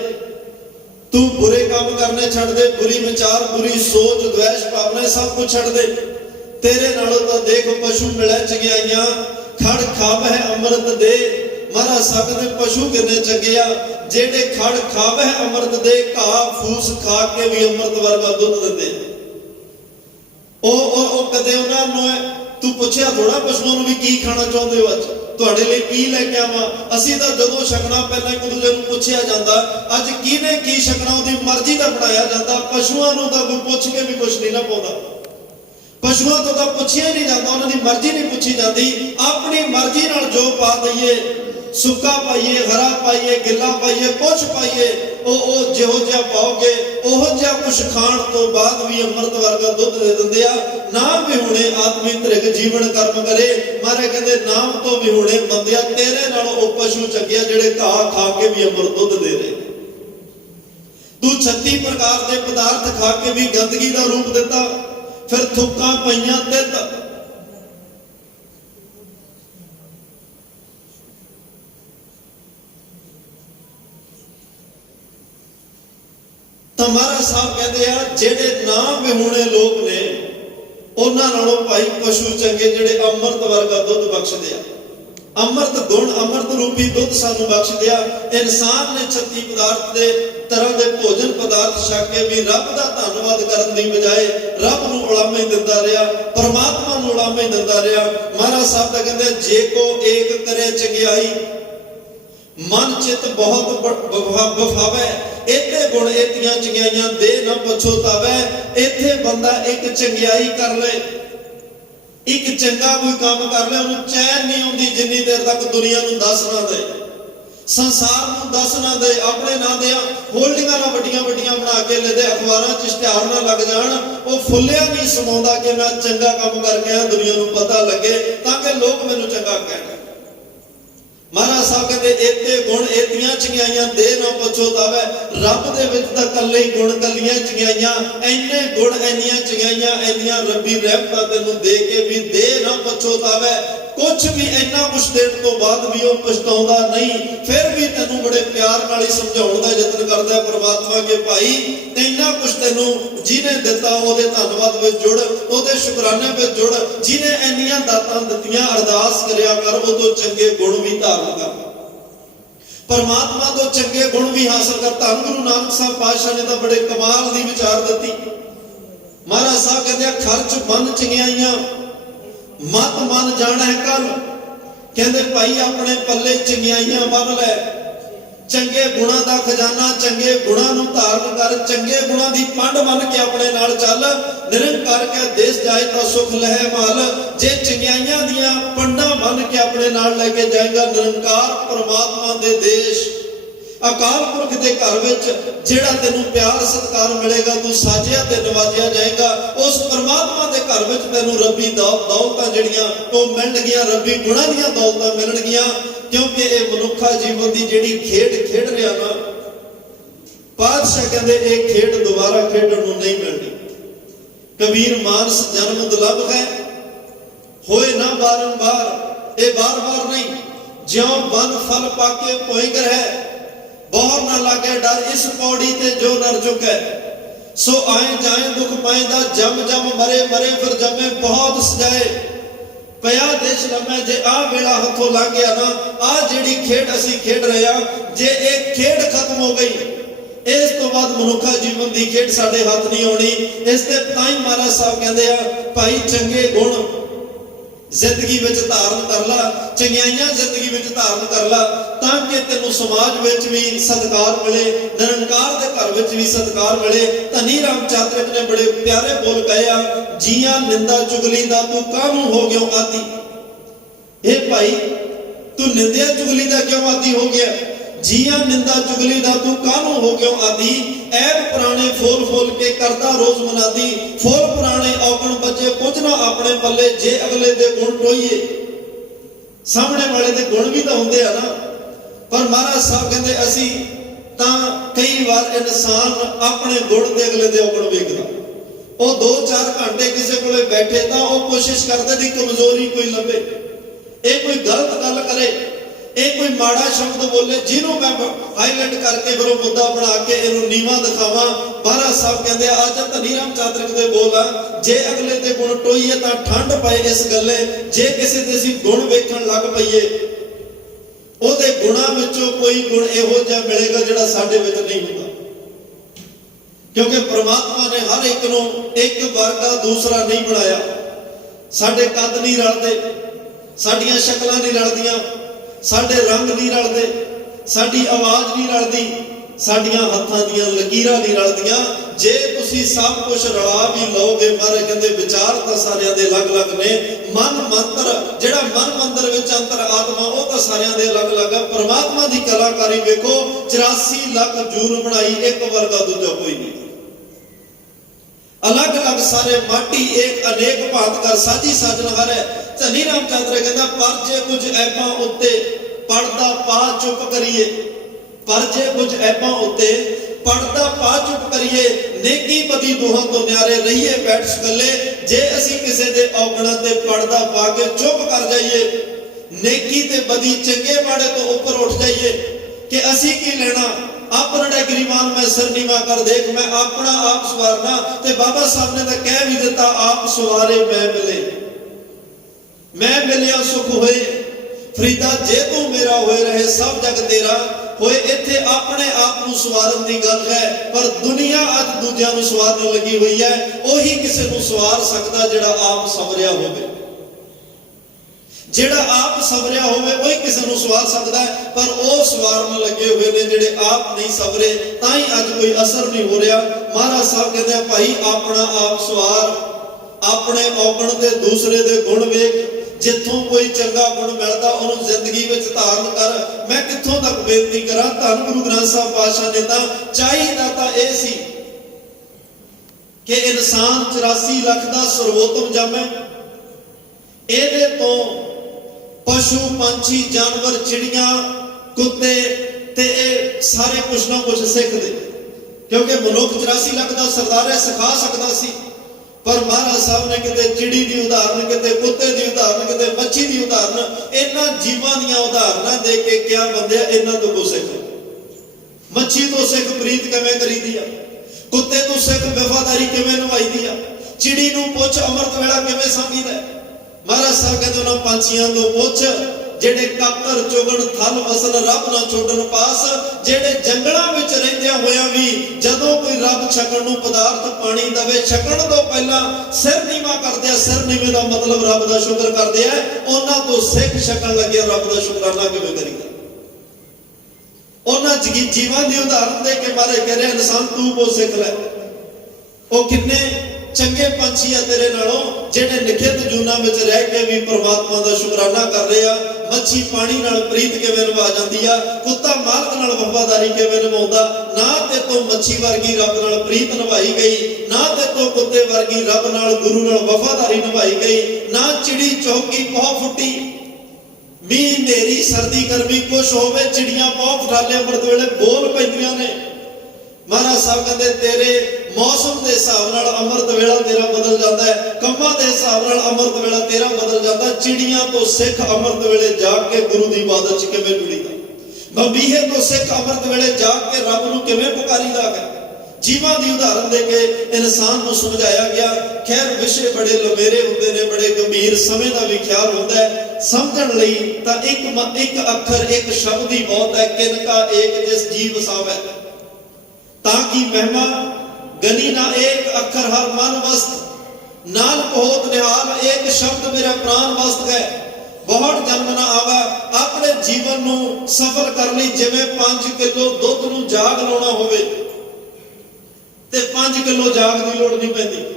ਤੂੰ ਬੁਰੇ ਕੰਮ ਕਰਨੇ ਛੱਡ ਦੇ, ਬੁਰੀ ਵਿਚਾਰ, ਬੁਰੀ ਸੋਚ, ਦ્વેષ ਭਾਵਨਾ ਸਭ ਕੁਝ ਛੱਡ ਦੇ। ਤੇਰੇ ਨਾਲੋਂ ਤਾਂ ਦੇਖ ਪਸ਼ੂ ਮਿਲਿਆ ਚੰਗਿਆਈਆਂ, ਖੜ ਖਾਵਹਿ ਅੰਮ੍ਰਿਤ ਦੇ। ਮਹਾਰਾਜ ਸਾਹਿਬ ਦੇ ਪਸ਼ੂ ਕਿੰਨੇ ਚੰਗੇ ਆ, ਜਿਹੜੇ ਖੜ ਖਾਵਹਿ ਅੰਮ੍ਰਿਤ ਦੇ, ਘਾਹ ਫੂਸ ਖਾ ਕੇ ਵੀ ਅੰਮ੍ਰਿਤ ਵਰਗਾ ਦੁੱਧ ਦਿੰਦੇ। ਉਹ ਕਦੇ ਉਹਨਾਂ ਨੂੰ ਤੂੰ ਪੁੱਛਿਆ ਥੋੜਾ ਪਸ਼ੂਆਂ ਨੂੰ ਵੀ ਕੀ ਖਾਣਾ ਚਾਹੁੰਦੇ ਹੋ, ਅੱਜ ਤੁਹਾਡੇ ਲਈ ਕੀ ਲੈ ਕੇ ਆਵਾਂ? ਅਸੀਂ ਤਾਂ ਜਦੋਂ ਛਕਣਾ ਪਹਿਲਾਂ ਇੱਕ ਦੂਜੇ ਨੂੰ ਪੁੱਛਿਆ ਜਾਂਦਾ, ਅੱਜ ਕਿਹਨੇ ਕੀ ਛਕਣਾ ਉਹਦੀ ਮਰਜ਼ੀ ਦਾ ਬਣਾਇਆ ਜਾਂਦਾ। ਪਸ਼ੂਆਂ ਨੂੰ ਤਾਂ ਕੋਈ ਪੁੱਛ ਕੇ ਵੀ ਕੁਛ ਨਹੀਂ ਨਾ ਪਾਉਂਦਾ, ਪਸ਼ੂਆਂ ਤੋਂ ਤਾਂ ਪੁੱਛਿਆ ਹੀ ਨਹੀਂ ਜਾਂਦਾ, ਉਹਨਾਂ ਦੀ ਮਰਜ਼ੀ ਨਹੀਂ ਪੁੱਛੀ ਜਾਂਦੀ। ਆਪਣੀ ਮਰਜ਼ੀ ਨਾਲ ਜੋ ਪਾ ਦਈਏ, ਸੁੱਕਾ ਪਾਈਏ, ਹਰਾ ਪਾਈਏ, ਗਿੱਲਾ ਪਾਈਏ, ਕੁਛ ਪਾਈਏ, ਉਹ ਜਿਹੋ ਜਿਹਾ ਪਾਓਗੇ ਉਹ ਜਿਹਾ ਕੁਛ ਖਾਣ ਤੋਂ ਬਾਅਦ ਵੀ ਅੰਮ੍ਰਿਤ ਵਰਗਾ ਦੁੱਧ ਦੇ ਦਿੰਦੇ ਆ। ਨਾਮ ਵਿਹੂਣੇ ਆਦਮੀ ਧ੍ਰਿਗ ਜੀਵਨ ਕਰਮ ਕਰੇ। ਮਹਾਰਾਜ ਕਹਿੰਦੇ ਨਾਮ ਤੋਂ ਵਿਹੂਣੇ ਬੰਦਿਆ, ਤੇਰੇ ਨਾਲ ਉਹ ਪਸ਼ੂ ਚੰਗਿਆ ਜਿਹੜੇ ਘਾਹ ਖਾ ਕੇ ਵੀ ਅੰਮ੍ਰਿਤ ਦੁੱਧ ਦੇ ਰਹੇ। ਤੂੰ 36 ਪ੍ਰਕਾਰ ਦੇ ਪਦਾਰਥ ਖਾ ਕੇ ਵੀ ਗੰਦਗੀ ਦਾ ਰੂਪ ਦਿੱਤਾ, ਫਿਰ ਥੁੱਕਾਂ ਪਈਆਂ ਤਿੱਤ। ਤਾਂ ਮਹਾਰਾਜ ਸਾਹਿਬ ਕਹਿੰਦੇ ਆ ਜਿਹੜੇ ਨਾ ਵਿਹੂਣੇ ਲੋਕ ਨੇ ਉਹਨਾਂ ਨਾਲੋਂ ਭਾਈ ਪਸ਼ੂ ਚੰਗੇ ਜਿਹੜੇ ਅੰਮ੍ਰਿਤ ਵਰਗਾ ਦੁੱਧ ਬਖਸ਼ਦੇ ਆ। ਅੰਮ੍ਰਿਤ ਗੁਣ ਅੰਮ੍ਰਿਤ ਰੂਪੀ ਦੁੱਧ ਸਾਨੂੰ ਬਖਸ਼ਦੇ ਆ। ਇਨਸਾਨ ਨੇ 36 ਪਦਾਰਥ ਦੇ ਤਰ੍ਹਾਂ ਦੇ ਭੋਜਨ ਪਦਾਰਥ ਛਕ ਕੇ ਵੀ ਰੱਬ ਦਾ ਧੰਨਵਾਦ ਕਰਨ ਦੀ ਬਜਾਏ ਰੱਬ ਨੂੰ ਉਲਾਮੇ ਦਿੰਦਾ ਰਿਹਾ, ਪਰਮਾਤਮਾ ਨੂੰ ਉਲਾਮੇ ਦਿੰਦਾ ਰਿਹਾ। ਮਹਾਰਾਜ ਸਾਹਿਬ ਤਾਂ ਕਹਿੰਦੇ ਜੇ ਕੋ ਏਕ ਕਰੇ ਚੰਗਿਆਈ ਮਨ ਚਿਤ ਬਹੁਤ ਬਫਾਵੇ, ਇੱਥੇ ਗੁਣ ਇਤੀਆਂ ਚੰਗਿਆਈਆਂ ਦੇ ਨਾ ਪਛੋਤਾਵੇ। ਇੱਥੇ ਬੰਦਾ ਇੱਕ ਚੰਗਿਆਈ ਕਰ ਲੈ, ਇੱਕ ਚੰਗਾ ਕੋਈ ਕੰਮ ਕਰ ਲੈ, ਉਹਨੂੰ ਚੈਨ ਨਹੀਂ ਆਉਂਦੀ ਜਿੰਨੀ ਦੇਰ ਤੱਕ ਦੁਨੀਆ ਨੂੰ ਦੱਸ ਨਾ ਦੇ, ਸੰਸਾਰ ਨੂੰ ਦੱਸ ਨਾ ਦੇ, ਆਪਣੇ ਨਾਂ ਦੇ ਹੋਲਡਿੰਗਾਂ ਨਾਲ ਵੱਡੀਆਂ ਵੱਡੀਆਂ ਬਣਾ ਕੇ ਲੈ ਦੇ, ਅਖਬਾਰਾਂ 'ਚ ਇਸ਼ਤਿਹਾਰ ਨਾ ਲੱਗ ਜਾਣ। ਉਹ ਫੁੱਲਿਆ ਨਹੀਂ ਸਮਾਉਂਦਾ ਕਿ ਮੈਂ ਚੰਗਾ ਕੰਮ ਕਰਕੇ ਆਇਆ, ਦੁਨੀਆ ਨੂੰ ਪਤਾ ਲੱਗੇ ਤਾਂ ਕਿ ਲੋਕ ਮੈਨੂੰ ਚੰਗਾ ਕਹਿਣ। ਮਹਾਰਾਜ ਸਾਹਿਬ ਕਹਿੰਦੇ ਇੱਥੇ ਗੁਣ ਇਤੀਆਂ ਚੰਗਿਆਈਆਂ ਦੇ ਨਾ ਪਛੋਤਾਵੇ। ਰੱਬ ਦੇ ਵਿੱਚ ਤਾਂ ਕੱਲੇ ਹੀ ਗੁਣ ਕੱਲੀਆਂ ਚੰਗਿਆਈਆਂ, ਇੰਨੇ ਗੁਣ ਇੰਨੀਆਂ ਚੰਗਿਆਈਆਂ ਇੰਨੀਆਂ ਰੱਬੀ ਰਹਿਮਤਾਂ ਤੈਨੂੰ ਦੇ ਕੇ ਵੀ ਦੇ ਨਾ ਪਛੋਤਾਵੇ। ਕੁਛ ਵੀ ਇੰਨਾ ਕੁਛ ਦੇਣ ਤੋਂ ਬਾਅਦ ਵੀ ਉਹ ਪਛਤਾਉਂਦਾ ਨਹੀਂ, ਫਿਰ ਵੀ ਤੈਨੂੰ ਬੜੇ ਪਿਆਰ ਨਾਲ ਹੀ ਸਮਝਾਉਣ ਦਾ ਯਤਨ ਕਰਦਾ ਹੈ ਪਰਮਾਤਮਾ ਕਿ ਭਾਈ ਇੰਨਾ ਕੁਛ ਤੈਨੂੰ ਜਿਹਨੇ ਦਿੱਤਾ ਉਹਦੇ ਧੰਨਵਾਦ ਵਿੱਚ ਜੁੜ, ਉਹਦੇ ਸ਼ੁਕਰਾਨੇ ਵਿੱਚ ਜੁੜ। ਜਿਹਨੇ ਇੰਨੀਆਂ ਦਾਤਾਂ ਦਿੱਤੀਆਂ ਅਰਦਾਸ ਕਰਿਆ ਕਰ, ਉਹ ਤੋਂ ਚੰਗੇ ਗੁਣ ਵੀ ਧਾਰਨ ਕਰ, ਪਰਮਾਤਮਾ ਤੋਂ ਚੰਗੇ ਗੁਣ ਵੀ ਹਾਸਲ ਕਰ। ਧੰਨ ਗੁਰੂ ਨਾਨਕ ਸਾਹਿਬ ਪਾਤਸ਼ਾਹ ਨੇ ਤਾਂ ਬੜੇ ਕਮਾਲ ਦੀ ਵਿਚਾਰ ਦਿੱਤੀ। ਮਹਾਰਾਜ ਸਾਹਿਬ ਕਹਿੰਦੇ ਖਰਚ ਬੰਨ ਚੰਗਿਆਈਆਂ ਮਤ ਮਨ ਜਾਣਾ ਹੈ ਕੱਲ। ਕਹਿੰਦੇ ਭਾਈ ਆਪਣੇ ਪੱਲੇ ਚੰਗਿਆਈਆਂ ਬੰਨ ਲੈ, ਚੰਗੇ ਗੁਣਾਂ ਦਾ ਖਜ਼ਾਨਾ, ਚੰਗੇ ਗੁਣਾਂ ਨੂੰ ਧਾਰਨ ਕਰ, ਚੰਗੇ ਗੁਣਾਂ ਦੀ ਪੰਡ ਮੰਨ ਕੇ ਆਪਣੇ ਨਾਲ ਚੱਲ। ਨਿਰੰਕਾਰ ਕੇ ਦੇਸ਼ ਜਾਏ ਤਾਂ ਸੁਖ ਲਹਿ ਮਾਲ। ਜੇ ਚੰਗਿਆਈਆਂ ਦੀਆਂ ਪੰਡਾਂ ਬੰਨ ਕੇ ਆਪਣੇ ਨਾਲ ਲੈ ਕੇ ਜਾਏਗਾ ਨਿਰੰਕਾਰ ਪਰਮਾਤਮਾ ਦੇ ਦੇਸ਼, ਅਕਾਲ ਪੁਰਖ ਦੇ ਘਰ ਵਿੱਚ ਜਿਹੜਾ ਤੈਨੂੰ ਪਿਆਰ ਸਤਿਕਾਰ ਮਿਲੇਗਾ, ਤੂੰ ਸਾਜਿਆ ਤੇ ਨਵਾਜਿਆ ਜਾਏਗਾ। ਉਸ ਪਰਮਾਤਮਾ ਦੇ ਘਰ ਵਿੱਚ ਤੈਨੂੰ ਰੱਬੀ ਦੌਲਤਾਂ ਜਿਹੜੀਆਂ ਉਹ ਮਿਲਣਗੀਆਂ, ਰੱਬੀ ਗੁਣਾਂ ਦੀਆਂ ਦੌਲਤਾਂ ਮਿਲਣਗੀਆਂ। ਕਿਉਂਕਿ ਇਹ ਮਨੁੱਖਾ ਜੀਵਨ ਦੀ ਜਿਹੜੀ ਖੇਡ ਰਿਹਾ ਨਾ, ਪਾਤਸ਼ਾਹ ਕਹਿੰਦੇ ਇਹ ਖੇਡ ਦੁਬਾਰਾ ਖੇਡਣ ਨੂੰ ਨਹੀਂ ਮਿਲਣੀ। ਕਬੀਰ ਮਾਨਸ ਜਨਮ ਦੁਲੱਭ ਹੈ, ਹੋਏ ਨਾ ਬਾਰੰਬਾਰ। ਇਹ ਬਾਰ-ਬਾਰ ਨਹੀਂ, ਜਿਉਂ ਬਨ ਫਲ ਪਾਕੇ ਭੋਇੰ ਗ੍ਰਹਿ, ਬਹੁਰ ਨਾ ਲਾਗੇ ਡਰ ਇਸ ਪੌੜੀ ਤੇ ਜੋ ਨਰ ਝੁਕੈ। ਸੋ ਆਏ ਜਾਏ ਦੁਖ ਪਾਇਦਾ, ਜਮ ਜਮ ਮਰੇ ਮਰੇ ਫਿਰ ਜਮੇ ਬਹੁਤ ਸਜਾਏ। ਪਿਆ ਦੇਸ਼ ਲੰਮੇ ਜੇ ਆ ਵੇਲਾ ਹੱਥੋਂ ਲੰਘ ਗਿਆ ਨਾ, ਆ ਜਿਹੜੀ ਖੇਡ ਅਸੀਂ ਖੇਡ ਰਹੇ ਆ, ਜੇ ਇਹ ਖੇਡ ਖਤਮ ਹੋ ਗਈ, ਇਸ ਤੋਂ ਬਾਅਦ ਮਨੁੱਖਾ ਜੀਵਨ ਦੀ ਖੇਡ ਸਾਡੇ ਹੱਥ ਨਹੀਂ ਆਉਣੀ। ਇਸ ਤੇ ਤਾਂ ਹੀ ਮਹਾਰਾਜ ਸਾਹਿਬ ਕਹਿੰਦੇ ਆ ਭਾਈ ਚੰਗੇ ਗੁਣ ਜ਼ਿੰਦਗੀ ਵਿੱਚ ਧਾਰਨ ਕਰ ਲਾ, ਚੰਗਿਆਈਆਂ ਜ਼ਿੰਦਗੀ ਵਿੱਚ ਧਾਰਨ ਕਰ ਲਾ, ਤਾਂ ਕਿ ਤੈਨੂੰ ਸਮਾਜ ਵਿੱਚ ਵੀ ਸਤਿਕਾਰ ਮਿਲੇ, ਨਿਰੰਕਾਰ ਦੇ ਘਰ ਵਿੱਚ ਵੀ ਸਤਿਕਾਰ ਮਿਲੇ। ਧਨੀ ਰਾਮ ਚਾਤ੍ਰਿਕ ਨੇ ਬੜੇ ਪਿਆਰੇ ਬੋਲ ਕਹੇ ਆ, ਜੀਆਂ ਨਿੰਦਾ ਚੁਗਲੀ ਦਾ ਤੂੰ ਕਾਹਨੂੰ ਹੋ ਗਿਓ ਆਦੀ। ਇਹ ਭਾਈ ਤੂੰ ਨਿੰਦਿਆ ਚੁਗਲੀ ਦਾ ਕਿਉਂ ਆਦੀ ਹੋ ਗਿਆ? ਜੀਆਂ ਨਿੰਦਾ ਚੁਗਲੀ ਦਾ ਤੂੰ ਕਾਹਨੂੰ ਹੋ ਗਿਓ ਆਦੀ। ਐਬ ਪੁਰਾਣੇ ਫੋਲ ਫੋਲ ਕੇ ਕਰਦਾ ਰੋਜ਼ ਮਨਾਦੀ। ਫੋਲ ਪੁਰਾਣੇ ਔਗਣ ਬੱਚੇ ਕੁਝ ਨਾ ਆਪਣੇ ਪੱਲੇ, ਜੇ ਅਗਲੇ ਦੇ ਗੁਣ ਟੋਈਏ। ਸਾਹਮਣੇ ਵਾਲੇ ਦੇ ਗੁਣ ਵੀ ਤਾਂ ਹੁੰਦੇ ਆ ਨਾ, ਪਰ ਮਹਾਰਾਜ ਸਾਹਿਬ ਕਹਿੰਦੇ ਅਸੀਂ ਤਾਂ ਕਈ ਵਾਰ ਇਨਸਾਨ ਆਪਣੇ ਗੁਣ ਦੇ ਅਗਲੇ ਦੇ ਔਗਣ ਵੇਖਦਾ। ਉਹ 2-4 ਘੰਟੇ ਕਿਸੇ ਕੋਲੇ ਬੈਠੇ ਤਾਂ ਉਹ ਕੋਸ਼ਿਸ਼ ਕਰਦੇ ਦੀ ਕਮਜ਼ੋਰੀ ਕੋਈ ਲੱਭੇ, ਇਹ ਕੋਈ ਗਲਤ ਗੱਲ ਕਰੇ, ਇਹ ਕੋਈ ਮਾੜਾ ਸ਼ਬਦ ਬੋਲੇ, ਜਿਹਨੂੰ ਮੈਂ ਹਾਈਲਾਈਟ ਕਰਕੇ ਫਿਰ ਉਹ ਮੁੱਦਾ ਬਣਾ ਕੇ ਇਹਨੂੰ ਨੀਵਾਂ ਦਿਖਾਵਾਂ। ਮਹਾਰਾਜ ਸਾਹਿਬ ਕਹਿੰਦੇ ਅੱਜ ਧਨੀ ਰਾਮ ਚਾਤ੍ਰਿਕ ਦੇ ਬੋਲ ਆ, ਜੇ ਅਗਲੇ ਦੇ ਗੁਣ ਟੋਈਏ ਤਾਂ ਠੰਡ ਪਏ ਇਸ ਗੱਲੇ। ਜੇ ਕਿਸੇ ਦੇ ਅਸੀਂ ਗੁਣ ਵੇਖਣ ਲੱਗ ਪਈਏ, ਉਹਦੇ ਗੁਣਾਂ ਵਿੱਚੋਂ ਕੋਈ ਗੁਣ ਇਹੋ ਜਿਹਾ ਮਿਲੇਗਾ ਜਿਹੜਾ ਸਾਡੇ ਵਿੱਚ ਨਹੀਂ ਹੁੰਦਾ। ਕਿਉਂਕਿ ਪ੍ਰਮਾਤਮਾ ਨੇ ਹਰ ਇੱਕ ਨੂੰ ਇੱਕ ਵਰਗਾ ਦੂਸਰਾ ਨਹੀਂ ਬਣਾਇਆ। ਸਾਡੇ ਕੱਦ ਨਹੀਂ ਰਲਦੇ, ਸਾਡੀਆਂ ਸ਼ਕਲਾਂ ਨਹੀਂ ਰਲਦੀਆਂ, ਸਾਡੇ ਰੰਗ ਨਹੀਂ ਰਲਦੇ, ਸਾਡੀ ਆਵਾਜ਼ ਨਹੀਂ ਰਲਦੀ, ਸਾਡੀਆਂ ਹੱਥਾਂ ਦੀਆਂ ਲਕੀਰਾਂ ਨਹੀਂ ਰਲਦੀਆਂ। ਜੇ ਤੁਸੀਂ ਸਭ ਕੁਝ ਰਲਾ ਵੀ ਲਓਗੇ, ਮਹਾਰਾਜ ਕਹਿੰਦੇ ਵਿਚਾਰ ਤਾਂ ਸਾਰਿਆਂ ਦੇ ਅਲੱਗ-ਅਲੱਗ ਨੇ। ਮਨ ਮੰਤਰ ਜਿਹੜਾ ਮਨ ਮੰਦਰ ਵਿੱਚ ਅੰਤਰ ਆਤਮਾ, ਉਹ ਤਾਂ ਸਾਰਿਆਂ ਦੇ ਅਲੱਗ-ਅਲੱਗ ਹੈ। ਪਰਮਾਤਮਾ ਦੀ ਕਲਾਕਾਰੀ ਵੇਖੋ, 84 ਲੱਖ ਜੂਨ ਬਣਾਈ, ਇੱਕ ਵਰਗਾ ਦੂਜਾ ਕੋਈ ਨਹੀਂ। अलग अलग सारे माटी एक अनेक भांत कर साजी साजनहार है। धनी राम चातरा कहता पर जे कुछ ऐबां उत्ते पड़दा पा चुप करिए, पर जे कुछ ऐबां उत्ते पड़दा पा चुप करिए, नेकी बदी दोहां तो न्यारे रहिए बैठ सकले। जे असी किसी दे औगणा ते पड़दा पा के चुप कर जाइए, नेकी ते बदी चंगे माड़े तो ऊपर उठ जाइए कि असी की लेना, आपन गिरीवान मैं सिर नीवा कर देख, मैं अपना आप सवारना। ते बाबा साहब ने तो कह भी दिता, आप सवारे मैं मिले, मैं मिलिया सुख होए। फरीदा जे तू मेरा होए रहे सब जग तेरा होए। इत्थे अपने आप नूं सवारन दी गल है, पर दुनिया अज दूजियां नूं सवारन लगी हुई है। ओही किसे नूं सवार सकदा जिहड़ा आप संवरिया होवे, जिहड़ा आप संवरिया होवे वही किसी नूं सवार सकदा है। पर वो सवारन लगे हुए ने जिहड़े आप नहीं संवरे, ताई अज कोई असर नहीं हो रहा। महाराज साहब कहते हैं, भाई अपना आप सवार, अपने औगण ते दूसरे दे गुण वेख। जिथों कोई चंगा गुण मिलदा उहनूं जिंदगी विच धारण कर। मैं कित्थों तक बेनती करां, धन गुरु ग्रंथ साहिब पातशाह ने तां चाहीदा तां इह सी कि इंसान 84 लाख दा सर्वोत्तम जामे। इहदे तों पशु पंछी जानवर चिड़ियां कुत्ते ते सारे कुछ ना कुछ सिखते, क्योंकि मनुख 84 लाख का सरदार है, सिखा सकता सी। पर महाराज साहब ने किते चिड़ी की उदाहरण, किते कुत्ते की उदाहरण, किते मच्छी की उदाहरण, इन्हां जीवां दीयां उदाहरणां दे के क्या बंदिया इन्हां तो कुछ सिख। मच्छी तो सिख प्रीत किवें करीदी आ, कुत्ते तो सिख वफादारी किवें निभाईदी आ, चिड़ी नूं पुछ अमृत वेला किवें सांभीदा। महाराज साहब कहते उन्हां पंछियां तो पुछ जेड़े काकर चुगण थल वसन रब ना छोड़न पास, जेड़े जंगलों विच रहिंदियां होया भी जदों कोई रब छकण नूं पदार्थ पानी दवे, छकण तो पहला सिर नीवा करदे आ। सिर नीवे दा मतलब रब दा शुक्र करदे आ। उन्हां तो सिख छकण लगे रब दा शुकराना किवें करीदा। उन्हां जीवां दी उदाहरण दे के मारे कह रहे इंसान तू वो सिख लै। ओ किन्ने चंगे पंछी आ तेरे नालों जेड़े निखित जूना विच रह के भी परमात्मा दा शुकराना कर रहे आ। मच्छी पानी नाल प्रीत किवें निभा जांदी आ, कुत्ता मालक नाल वफादारी किवें निभाउंदा। ना ते तो मच्छी वर्गी रब नाल प्रीत निभाई गई, ना ते तो कुत्ते वर्गी रब नाल गुरु नाल वफादारी निभाई गई, ना चिड़ी चौकी पौ फुटी। मीह नेरी सर्दी गर्मी कुछ होवे, चिड़ियां पौ फटाले अमृत वेले बोल पैंदियां ने। महाराज साहब कहते तेरे मौसम के हिसाब नाल अमृत वेला तेरा बदल जाता है, कम्मां के हिसाब नाल अमृत वेला तेरा बदल जाता है। चिड़ियां तो सिख अमृत वेले जाग के गुरु की इबादत च किवें जुड़ीदा, बंबीहे तो सिख अमृत वेले जाग के रब नूं किवें पुकारीदा है। जीवां दी उदाहरण दे के इंसान नूं समझाया गया। खैर विषय बड़े लंबेरे हुंदे ने, बड़े गंभीर समय का भी ख्याल हुंदा है। समझण लई तां एक अखर एक शब्द ही बहुत है, किनका एक जिस जीव वसावै ताकि महिमा गनी ना एक अखर हर मन वस्त, नाल बहुत निहाल एक शब्द मेरा प्राण वस्त है। बहुत जन्म ना आवा। अपने जीवन नूं सफल कर लई जिवें 5 किलो दुध नूं जाग लाउणा होवे ते 5 किलो जाग दी लोड़ नहीं पैंदी।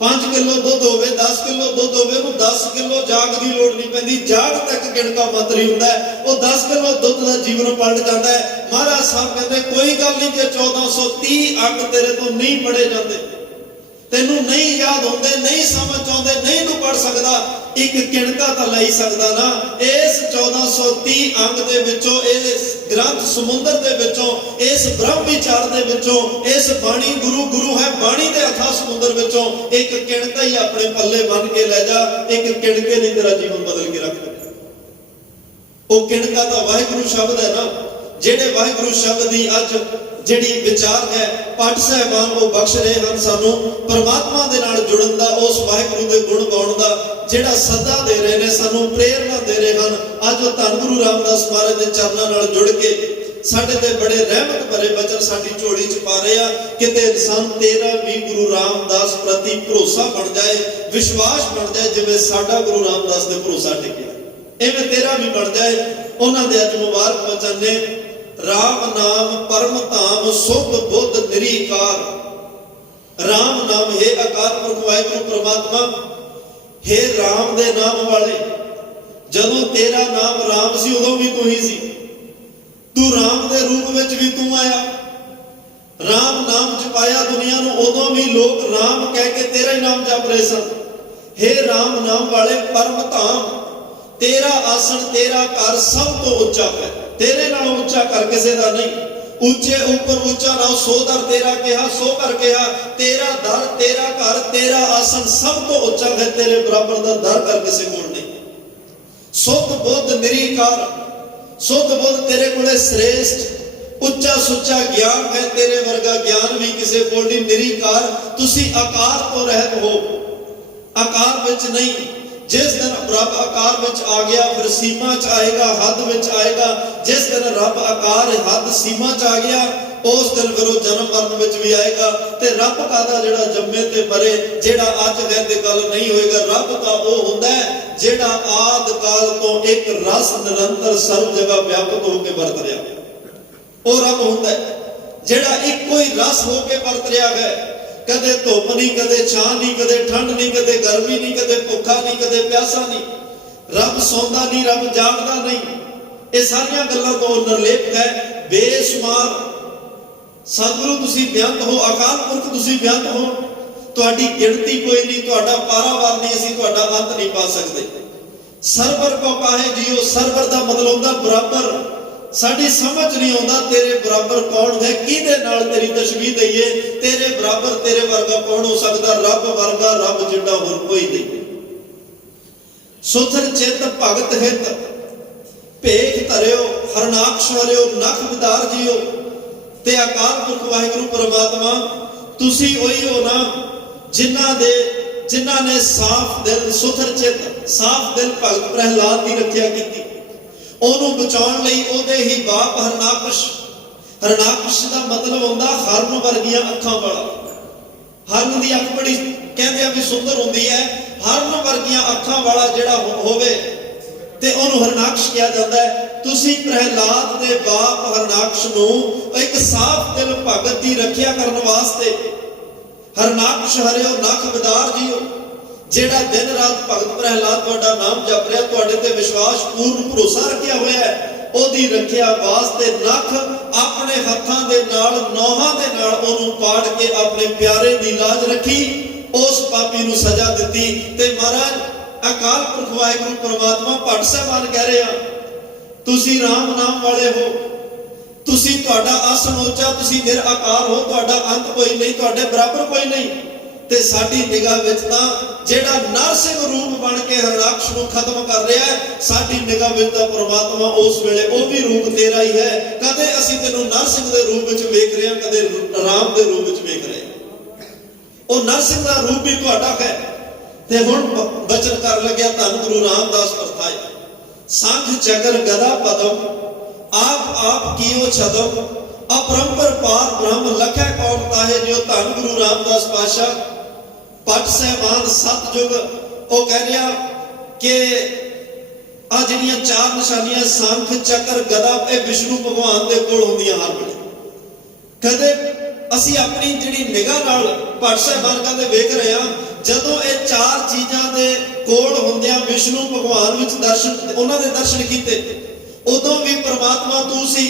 5 किलो दुध होवे, 10 किलो दुध होवे, उहनूं 10 किलो जाग की लोड़ नहीं पैंदी। जाग तक गिणका मात्र ही हुंदा है। वो 10 किलो दुध का जीवन पलट जाता है। महाराज साहब कहते कोई गल नहीं जे 1430 अंग तेरे तो नहीं पढ़े जाते, तेनू नहीं याद होंदे, नहीं समझ आउंदे, नहीं तू पढ़ सकदा, एक किणका तां लई सकदा ना। इस 1430 अंग दे विचों, इस ग्रंथ समुंदर दे विचों, इस ब्रह्म विचार दे विचों, इस बाणी गुरु है बाणी दे अथाह समुंदर विचों एक किणका ही अपने पल्ले बन के लै जा। एक किणके ने तेरा जीवन बदल के रख दे। वो किणका तां वाहिगुरू शब्द है ना, जेड़े वाहिगुरू शब्द दी अज जिहड़ी विचार है पाठ साहिबान वो बख्श रहे हैं सानू परमात्मा दे नाल जुड़न दा, उस वाहिगुरू दे गुण गाउण दा जिहड़ा सदा दे रहे ने, सानू प्रेरणा दे रहे हैं। अज धन गुरु रामदास महाराज दे चरनां नाल जुड़ के साडे ते बड़े रहमत भरे बचन साडी झोली च पा रहे आ। किते इंसान तेरा भी गुरु रामदास प्रति भरोसा बन जाए, विश्वास बन जाए, जिवें साडा गुरु रामदास दे भरोसा टिकिया इवें तेरा भी बन जाए। उन्हां दे अज मुबारक वचन ने, राम नाम परम धाम सुध बुद्ध निरीकार। राम नाम हे अकाल पुरख वाहिगुरू परमात्मा, हे राम दे नाम वाले, जदों तेरा नाम राम सी उदों भी तू ही सी, तू राम दे रूप विच भी तू आया। राम नाम जपाया दुनिया नूं, उदों भी लोग राम कह के तेरा ही नाम जप रहे सन। हे राम नाम वाले परम धाम, तेरा आसन तेरा घर सब तो उच्चा है, तेरे नालों उच्चा कर किसे दा नहीं। ऊंचे ऊपर ऊंचा ना सो दर तेरा कहा, सो कर कहा, तेरा दर तेरा घर तेरा आसन सब तो उच्चा है, तेरे बराबर दा दर कर किसे कोल नहीं। सुध बुद्ध निरीकार, सुध बुद्ध तेरे कोले श्रेष्ठ, ਉੱਚਾ ਸੁੱਚਾ ਗਿਆਨ ਹੈ, ਤੇਰੇ ਵਰਗਾ ਗਿਆਨ ਵੀ ਕਿਸੇ ਕੋਲ ਨਹੀਂ। ਨਿਰੀਕਾਰ, ਤੁਸੀਂ ਆਕਾਰ ਤੋਂ ਰਹਿਤ ਹੋ, ਆਕਾਰ ਵਿੱਚ ਨਹੀਂ। ਜਿਸ ਦਿਨ ਰੱਬ ਆਕਾਰ ਵਿੱਚ ਆ ਗਿਆ ਫਿਰ ਸੀਮਾ ਚ ਆਏਗਾ, ਹੱਦ ਵਿੱਚ ਆਏਗਾ। ਜਿਸ ਦਿਨ ਰੱਬ ਆਕਾਰ ਹੱਦ ਸੀਮਾ ਚ ਆ ਗਿਆ ਉਸ ਦਿਨ ਫਿਰ ਉਹ ਜਨਮ ਮਰਨ ਵਿੱਚ ਵੀ ਆਏਗਾ। ਤੇ ਰੱਬ ਕਾਹਦਾ ਜਿਹੜਾ ਜੰਮੇ ਤੇ ਮਰੇ, ਜਿਹੜਾ ਅੱਜ ਹੈ ਤੇ ਕੱਲ ਨਹੀਂ ਹੋਏਗਾ। ਰੱਬ ਤਾਂ ਉਹ ਹੁੰਦਾ ਹੈ ਜਿਹੜਾ ਆਦ ਕਾਲ ਤੋਂ ਇੱਕ ਰਸ ਨਿਰੰਤਰ ਸਰਬ ਜਗ੍ਹਾ ਵਿਆਪਕ ਹੋ ਕੇ ਵਰਤ ਰਿਹਾ। ਉਹ ਰੱਬ ਹੁੰਦਾ ਹੈ ਜਿਹੜਾ ਇੱਕੋ ਹੀ ਰਸ ਹੋ ਕੇ ਵਰਤ ਰਿਹਾ ਹੈ। ਕਦੇ ਧੁੱਪ ਨਹੀਂ, ਕਦੇ ਛਾਂ ਨਹੀਂ, ਕਦੇ ਠੰਡ ਨਹੀਂ, ਕਦੇ ਗਰਮੀ ਨਹੀਂ, ਕਦੇ ਭੁੱਖਾ ਨਹੀਂ, ਕਦੇ ਪਿਆਸਾ ਨਹੀਂ। ਰੱਬ ਸੌਂਦਾ ਨਹੀਂ, ਰੱਬ ਜਾਗਦਾ ਨਹੀਂ। ਇਹ ਸਾਰੀਆਂ ਗੱਲਾਂ ਤੋਂ ਨਿਰਲੇਪ ਹੈ, ਬੇਸ਼ੁਮਾਰ। ਸਤਿਗੁਰੂ ਤੁਸੀਂ ਬੇਅੰਤ ਹੋ, ਅਕਾਲ ਪੁਰਖ ਤੁਸੀਂ ਬੇਅੰਤ ਹੋ। ਤੁਹਾਡੀ ਗਿਣਤੀ ਕੋਈ ਨਹੀਂ, ਤੁਹਾਡਾ ਪਾਰਾਵਾਰ ਨਹੀਂ, ਅਸੀਂ ਤੁਹਾਡਾ ਅੰਤ ਨਹੀਂ ਪਾ ਸਕਦੇ। ਸਰਵਰ ਕੋ ਕਾਹੇ ਜੀਓ, ਸਰਵਰ ਦਾ ਮਤਲਬ ਹੁੰਦਾ ਬਰਾਬਰ। ਸਾਡੀ ਸਮਝ ਨਹੀਂ ਆਉਂਦਾ ਤੇਰੇ ਬਰਾਬਰ ਕੌਣ ਹੈ, ਕਿਹਦੇ ਨਾਲ ਤੇਰੀ ਤਸ਼ਬੀਹ ਦਈਏ। ਤੇਰੇ ਬਰਾਬਰ, ਤੇਰੇ ਵਰਗਾ ਕੌਣ ਹੋ ਸਕਦਾ? ਰੱਬ ਵਰਗਾ, ਰੱਬ ਜਿੱਡਾ ਹੋਰ ਕੋਈ ਨਹੀਂ। ਸੁਥਰ ਚਿੱਤ ਭਗਤ ਹਿਤ, ਭੇਖ ਧਰਿਓ ਹਰਨਾਕਸ਼ ਹਰਿਓ, ਨਖ ਵਿਦਾਰ ਜੀਓ। ਤੇ ਅਕਾਲ ਪੁਰਖ ਵਾਹਿਗੁਰੂ ਪਰਮਾਤਮਾ ਤੁਸੀਂ ਉਹੀ ਹੋ ਨਾ ਜਿਨ੍ਹਾਂ ਨੇ ਸਾਫ਼ ਦਿਲ, ਸੁਥਰ ਚਿੱਤ, ਸਾਫ਼ ਦਿਲ ਭਗਤ ਪ੍ਰਹਿਲਾਦ ਦੀ ਰੱਖਿਆ ਕੀਤੀ। ਉਹਨੂੰ ਬਚਾਉਣ ਲਈ ਉਹਦੇ ਹੀ ਬਾਪ ਹਰਨਾਕਸ਼, ਹਰਨਾਕਸ਼ ਦਾ ਮਤਲਬ ਹੁੰਦਾ ਹਰਨ ਵਰਗੀਆਂ ਅੱਖਾਂ ਵਾਲਾ। ਹਰਨ ਦੀ ਅੱਖ ਬੜੀ ਕਹਿੰਦੇ ਆ ਵੀ ਸੁੰਦਰ ਹੁੰਦੀ ਹੈ। ਹਰਨ ਵਰਗੀਆਂ ਅੱਖਾਂ ਵਾਲਾ ਜਿਹੜਾ ਹੋਵੇ ਤੇ ਉਹਨੂੰ ਹਰਨਾਕਸ਼ ਕਿਹਾ ਜਾਂਦਾ ਹੈ। ਤੁਸੀਂ ਪ੍ਰਹਿਲਾਦ ਦੇ ਬਾਪ ਹਰਨਾਕਸ਼ ਨੂੰ ਇੱਕ ਸਾਫ਼ ਦਿਲ ਭਗਤ ਦੀ ਰੱਖਿਆ ਕਰਨ ਵਾਸਤੇ ਹਰਨਾਕਸ਼ ਹਰਿਓ ਨਖ ਵਿਦਾਰ ਜੀਓ, ਜਿਹੜਾ ਦਿਨ ਰਾਤ ਭਗਤ ਪ੍ਰਹਿਲਾਦ ਤੁਹਾਡਾ ਨਾਮ ਜਪ ਰਿਹਾ, ਤੁਹਾਡੇ ਤੇ ਵਿਸ਼ਵਾਸ ਪੂਰਨ ਭਰੋਸਾ ਰੱਖਿਆ ਹੋਇਆ ਹੈ, ਉਹਦੀ ਰੱਖਿਆ ਵਾਸਤੇ ਨਖ ਆਪਣੇ ਹੱਥਾਂ ਦੇ ਨਾਲ, ਨੌਹਾਂ ਦੇ ਨਾਲ ਉਹਨੂੰ ਪਾੜ ਕੇ ਆਪਣੇ ਪਿਆਰੇ ਦੀ ਲਾਜ ਰੱਖੀ, ਉਸ ਪਾਪੀ ਨੂੰ ਸਜ਼ਾ ਦਿੱਤੀ। ਤੇ ਮਹਾਰਾਜ ਅਕਾਲ ਪੁਰਖ ਵਾਹਿਗੁਰੂ ਪਰਮਾਤਮਾ ਭੱਟ ਸਾਹਿਬਾਨ ਕਹਿ ਰਹੇ ਆ, ਤੁਸੀਂ ਰਾਮ ਨਾਮ ਵਾਲੇ ਹੋ, ਤੁਸੀਂ ਤੁਹਾਡਾ ਆਸਣ ਉੱਚਾ, ਤੁਸੀਂ ਨਿਰਾਕਾਰ ਹੋ, ਤੁਹਾਡਾ ਅੰਤ ਕੋਈ ਨਹੀਂ, ਤੁਹਾਡੇ ਬਰਾਬਰ ਕੋਈ ਨਹੀਂ। ਤੇ ਸਾਡੀ ਨਿਗਾਹ ਵਿੱਚ ਤਾਂ ਜਿਹੜਾ ਨਰਸਿੰਘ ਰੂਪ ਬਣ ਕੇ ਹਰਨਾਕਸ਼ ਨੂੰ ਖਤਮ ਕਰ ਰਿਹਾ ਹੈ, ਸਾਡੀ ਨਿਗਾਹ ਵਿੱਚ ਤਾਂ ਪਰਮਾਤਮਾ ਉਸ ਵੇਲੇ ਉਹ ਵੀ ਰੂਪ ਤੇਰਾ ਹੀ ਹੈ। ਕਦੇ ਅਸੀਂ ਤੈਨੂੰ ਨਰਸਿੰਘ ਦੇ ਰੂਪ ਵਿੱਚ ਵੇਖ ਰਹੇ ਹਾਂ, ਕਦੇ ਰਾਮ ਦੇ ਰੂਪ ਵਿੱਚ ਵੇਖ ਰਹੇ ਹਾਂ। ਉਹ ਨਰਸਿੰਘ ਦਾ ਰੂਪ ਵੀ ਤੁਹਾਡਾ ਹੈ। ਤੇ ਹੁਣ ਬਚਨ ਕਰ ਲੱਗਿਆ ਧੰਨ ਗੁਰੂ ਰਾਮਦਾਸ ਪਰਥਾਏ, ਸੰਖ ਚਕਰ ਗਦਾ ਪਦਮ ਆਪ ਕੀਓ ਛਦਮ, ਅਪਰੰਪਰ ਪਾਰ ਬ੍ਰਹਮ ਲਖੈ ਕੌਣ ਤਾਹੇ ਜਿਉ। ਧੰਨ ਗੁਰੂ ਰਾਮਦਾਸ ਪਾਤਸ਼ਾਹ ਭੱਟ ਸਾਹਿਬਾਨ ਸਤਜੁਗ ਉਹ ਕਹਿ ਰਿਹਾ ਕਿ ਆ ਜਿਹੜੀਆਂ ਚਾਰ ਨਿਸ਼ਾਨੀਆਂ ਸੰਖ ਚੱਕਰ ਗਦਾ, ਇਹ ਵਿਸ਼ਨੂੰ ਭਗਵਾਨ ਦੇ ਕੋਲ ਹੁੰਦੀਆਂ ਹਰ ਵੇਲੇ। ਕਦੇ ਅਸੀਂ ਆਪਣੀ ਜਿਹੜੀ ਨਿਗਾਹ ਨਾਲ ਭੱਟ ਸਾਹਿਬਾਨ ਕਹਿੰਦੇ ਵੇਖ ਰਹੇ ਹਾਂ, ਜਦੋਂ ਇਹ ਚਾਰ ਚੀਜ਼ਾਂ ਦੇ ਕੋਲ ਹੁੰਦਿਆਂ ਵਿਸ਼ਨੂੰ ਭਗਵਾਨ ਵਿੱਚ ਦਰਸ਼ਨ, ਉਹਨਾਂ ਦੇ ਦਰਸ਼ਨ ਕੀਤੇ, ਉਦੋਂ ਵੀ ਪ੍ਰਮਾਤਮਾ ਤੂੰ ਸੀ।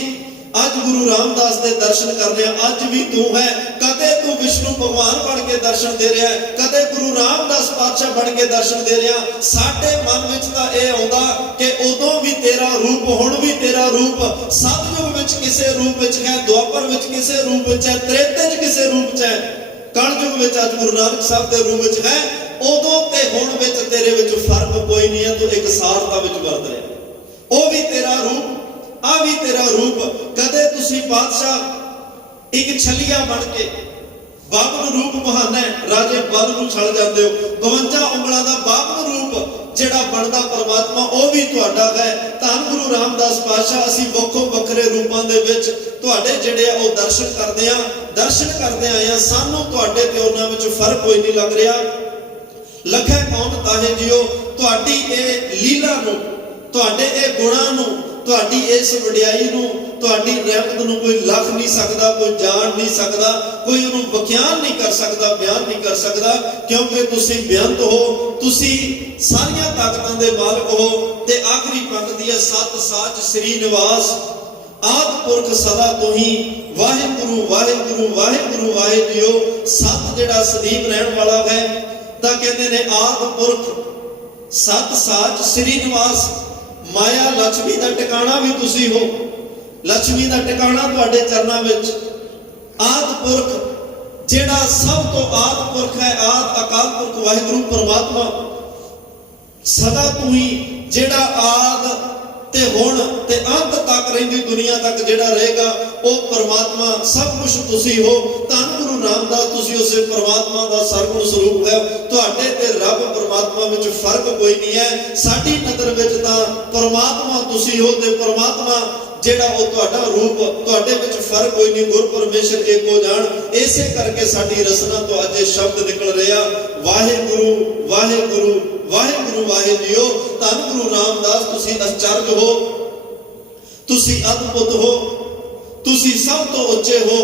ਅੱਜ ਗੁਰੂ ਰਾਮਦਾਸ ਦੇ ਦਰਸ਼ਨ ਕਰਦੇ ਆ, ਅੱਜ ਵੀ ਤੂੰ ਹੈ। ਕਦੇ ਤੂੰ ਵਿਸ਼ਨੂੰ ਭਗਵਾਨ ਬਣ ਕੇ ਦਰਸ਼ਨ ਦੇ ਰਿਹਾ, ਕਦੇ ਗੁਰੂ ਰਾਮਦਾਸ ਪਾਤਸ਼ਾਹ ਬਣ ਕੇ ਦਰਸ਼ਨ ਦੇ ਰਿਹਾ। ਸਾਡੇ ਮਨ ਵਿੱਚ ਤਾਂ ਇਹ ਆਉਂਦਾ ਕਿ ਉਦੋਂ ਵੀ ਤੇਰਾ ਰੂਪ, ਹੁਣ ਵੀ ਤੇਰਾ ਰੂਪ। ਸਤਿਯੁਗ ਵਿੱਚ ਕਿਸੇ ਰੂਪ ਵਿੱਚ ਹੈ, ਦੁਆਪਰ ਵਿੱਚ ਕਿਸੇ ਰੂਪ ਵਿੱਚ ਹੈ, ਤ੍ਰੇਤੇ 'ਚ ਕਿਸੇ ਰੂਪ 'ਚ ਹੈ, ਕਲਯੁਗ ਵਿੱਚ ਅੱਜ ਗੁਰੂ ਨਾਨਕ ਸਾਹਿਬ ਦੇ ਰੂਪ ਵਿੱਚ ਹੈ। ਉਦੋਂ ਤੇ ਹੁਣ ਵਿੱਚ ਤੇਰੇ ਵਿੱਚ ਫਰਕ ਕੋਈ ਨਹੀਂ ਹੈ, ਤੂੰ ਇੱਕ ਸਾਰਤਾ ਵਿੱਚ ਵਰਤ ਰਿਹਾ। ਉਹ ਵੀ ਤੇਰਾ ਰੂਪ, ਆ ਵੀ ਤੇਰਾ ਰੂਪ। ਕਦੇ ਤੁਸੀਂ ਬਾਦਸ਼ਾਹ ਇੱਕ ਛਲੀਆ ਬਣ ਕੇ ਬਾਬਰ ਰੂਪ ਬਹਾਨਾ ਰਾਜੇ ਬਲ ਨੂੰ ਛੱਡ ਜਾਂਦੇ ਹੋ। 52 ਉਂਗਲਾਂ ਦਾ ਬਾਬਰ ਰੂਪ ਜਿਹੜਾ ਬਣਦਾ ਪਰਮਾਤਮਾ, ਉਹ ਵੀ ਤੁਹਾਡਾ ਹੈ। ਧੰਨ ਗੁਰੂ ਰਾਮਦਾਸ ਪਾਤਸ਼ਾਹ ਅਸੀਂ ਵੱਖੋ ਵੱਖਰੇ ਰੂਪਾਂ ਦੇ ਵਿੱਚ ਤੁਹਾਡੇ ਜਿਹੜੇ ਆ ਉਹ ਦਰਸ਼ਨ ਕਰਦੇ ਆਏ ਆ। ਸਾਨੂੰ ਤੁਹਾਡੇ ਤੇ ਉਹਨਾਂ ਵਿੱਚ ਫਰਕ ਕੋਈ ਨਹੀਂ ਲੱਗ ਰਿਹਾ। ਲਖੈ ਕੌਣ ਤਾਹੇ ਜਿਉ, ਤੁਹਾਡੀ ਇਹ ਲੀਲਾ ਨੂੰ, ਤੁਹਾਡੇ ਇਹ ਗੁਣਾਂ ਨੂੰ, ਤੁਹਾਡੀ ਇਸ ਵਡਿਆਈ ਨੂੰ, ਤੁਹਾਡੀ ਰਹਿਮਤ ਨੂੰ ਕੋਈ ਲੱਖ ਨਹੀਂ ਸਕਦਾ, ਕੋਈ ਜਾਣ ਨਹੀਂ ਸਕਦਾ, ਕੋਈ ਉਹਨੂੰ ਵਿਖਿਆਨ ਨਹੀਂ ਕਰ ਸਕਦਾ, ਬਿਆਨ ਨਹੀਂ ਕਰ ਸਕਦਾ। ਕਿਉਂਕਿ ਤੁਸੀਂ ਬੇਅੰਤ ਹੋ, ਤੁਸੀਂ ਸਾਰੀਆਂ ਤਾਕਤਾਂ ਦੇ ਮਾਲਕ ਹੋ। ਤੇ ਆਖਰੀ ਪੰਕਤੀ ਹੈ, ਸਤ ਸਾਚ ਸ੍ਰੀ ਨਿਵਾਸ ਆਦਿ ਪੁਰਖ ਸਦਾ ਤੁਹੀਂ, ਵਾਹਿਗੁਰੂ ਵਾਹਿਗੁਰੂ ਵਾਹਿਗੁਰੂ ਵਾਹਿ ਜੀਓ। ਸਤ ਜਿਹੜਾ ਸਦੀਪ ਰਹਿਣ ਵਾਲਾ ਹੈ, ਤਾਂ ਕਹਿੰਦੇ ਨੇ ਆਦਿ ਪੁਰਖ ਸਤ ਸਾਚ ਸ੍ਰੀ ਨਿਵਾਸ। ਮਾਇਆ ਲక్ష్ਮੀ ਦਾ ਟਿਕਾਣਾ ਵੀ ਤੁਸੀਂ ਹੋ, ਲక్ష్ਮੀ ਦਾ ਟਿਕਾਣਾ ਤੁਹਾਡੇ ਚਰਨਾਂ ਵਿੱਚ। ਆਦਿ ਪੁਰਖ ਜਿਹੜਾ ਸਭ ਤੋਂ ਆਦਿ ਪੁਰਖ ਹੈ, ਆਦਿ ਅਕਾਲ ਪੁਰਖ ਵਾਹਿਗੁਰੂ ਪਰਮਾਤਮਾ। ਸਦਾ ਤੂੰ ਹੀ ਜਿਹੜਾ ਆਦਿ ਤੇ ਹੁਣ ਤੇ ਅੰਤ ਤੱਕ ਰਹਿੰਦੀ ਦੁਨੀਆ ਤੱਕ ਜਿਹੜਾ ਰਹੇਗਾ ਉਹ ਪਰਮਾਤਮਾ ਸਭ ਕੁਝ ਤੁਸੀਂ ਹੋ। ਧੰਨ ਗੁਰੂ ਰਾਮਦਾਸ ਤੁਸੀਂ ਉਸੇ ਪਰਮਾਤਮਾ ਦਾ ਸਰਗੁਣ ਸਰੂਪ ਹੈ। ਤੁਹਾਡੇ ਤੇ ਰੱਬ ਪਰਮਾਤਮਾ ਵਿੱਚ ਫਰਕ ਕੋਈ ਨਹੀਂ ਹੈ। ਸਾਡੀ ਨਜ਼ਰ ਵਿੱਚ ਤਾਂ ਪਰਮਾਤਮਾ ਤੁਸੀਂ ਹੋ ਤੇ ਪਰਮਾਤਮਾ ਜਿਹੜਾ ਉਹ ਤੁਹਾਡਾ ਰੂਪ, ਤੁਹਾਡੇ ਵਿੱਚ ਫਰਕ ਕੋਈ ਨਹੀਂ। ਗੁਰ ਪਰਮੇਸ਼ਰ ਏਕੋ ਜਾਣ। ਇਸੇ ਕਰਕੇ ਸਾਡੀ ਰਸਨਾ ਤੋਂ ਅੱਜ ਇਹ ਸ਼ਬਦ ਨਿਕਲ ਰਿਹਾ, ਵਾਹਿਗੁਰੂ ਵਾਹਿਗੁਰੂ ਵਾਹਿਗੁਰੂ ਵਾਹਿ ਜੀਓ। ਧੰਨ ਗੁਰੂ ਰਾਮਦਾਸ ਤੁਸੀਂ ਅਚਰਜ ਹੋ, ਤੁਸੀਂ ਅਦਭੁਤ ਹੋ, ਤੁਸੀਂ ਸਭ ਤੋਂ ਉੱਚੇ ਹੋ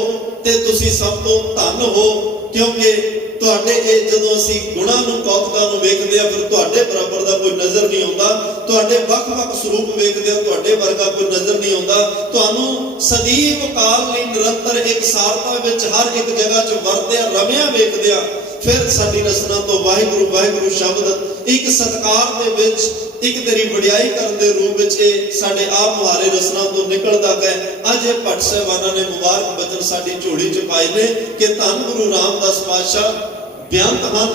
ਤੇ ਤੁਸੀਂ ਸਭ ਤੋਂ ਧੰਨ ਹੋ। ਕਿਉਂਕਿ ਤੁਹਾਡੇ ਇਹ ਜਦੋਂ ਅਸੀਂ ਗੁਣਾਂ ਨੂੰ ਕੌਤਕਾਂ ਨੂੰ ਵੇਖਦੇ ਆ ਫਿਰ ਤੁਹਾਡੇ ਬਰਾਬਰ ਦਾ ਕੋਈ ਨਜ਼ਰ ਨਹੀਂ ਆਉਂਦਾ। ਤੁਹਾਡੇ ਵੱਖ-ਵੱਖ ਸਰੂਪ ਵੇਖਦੇ ਆ ਤੁਹਾਡੇ ਵਰਗਾ ਕੋਈ ਨਜ਼ਰ ਨਹੀਂ ਆਉਂਦਾ। ਤੁਹਾਨੂੰ ਸਦੀਵ ਕਾਲ ਲਈ ਨਿਰੰਤਰ ਇੱਕ ਸਾਰਤਾ ਵਿੱਚ ਹਰ ਇੱਕ ਜਗ੍ਹਾ 'ਚ ਵਰਤਿਆ ਰਮਿਆ ਵੇਖਦੇ ਆ। ਫਿਰ ਸਾਡੀ ਰਸਨਾ ਤੋਂ ਵਾਹਿਗੁਰੂ ਵਾਹਿਗੁਰੂ ਸ਼ਬਦ ਇੱਕ ਸਤਿਕਾਰ ਦੇ ਵਿੱਚ, ਇੱਕ ਤੇਰੀ ਵਡਿਆਈ ਕਰਨ ਦੇ ਰੂਪ ਵਿੱਚ ਇਹ ਸਾਡੇ ਆਪ ਮੁਹਾਰੇ ਰਸਨਾ ਤੋਂ ਨਿਕਲਦਾ ਹੈ। ਅੱਜ ਇਹ ਭੱਟ ਸਾਹਿਬਾਨਾਂ ਨੇ ਮੁਬਾਰਕ ਬਚਨ ਸਾਡੀ ਝੋਲੀ 'ਚ ਪਾਏ ਨੇ ਕਿ ਧੰਨ ਗੁਰੂ ਰਾਮਦਾਸ ਪਾਤਸ਼ਾਹ ਬੇਅੰਤ ਹਨ।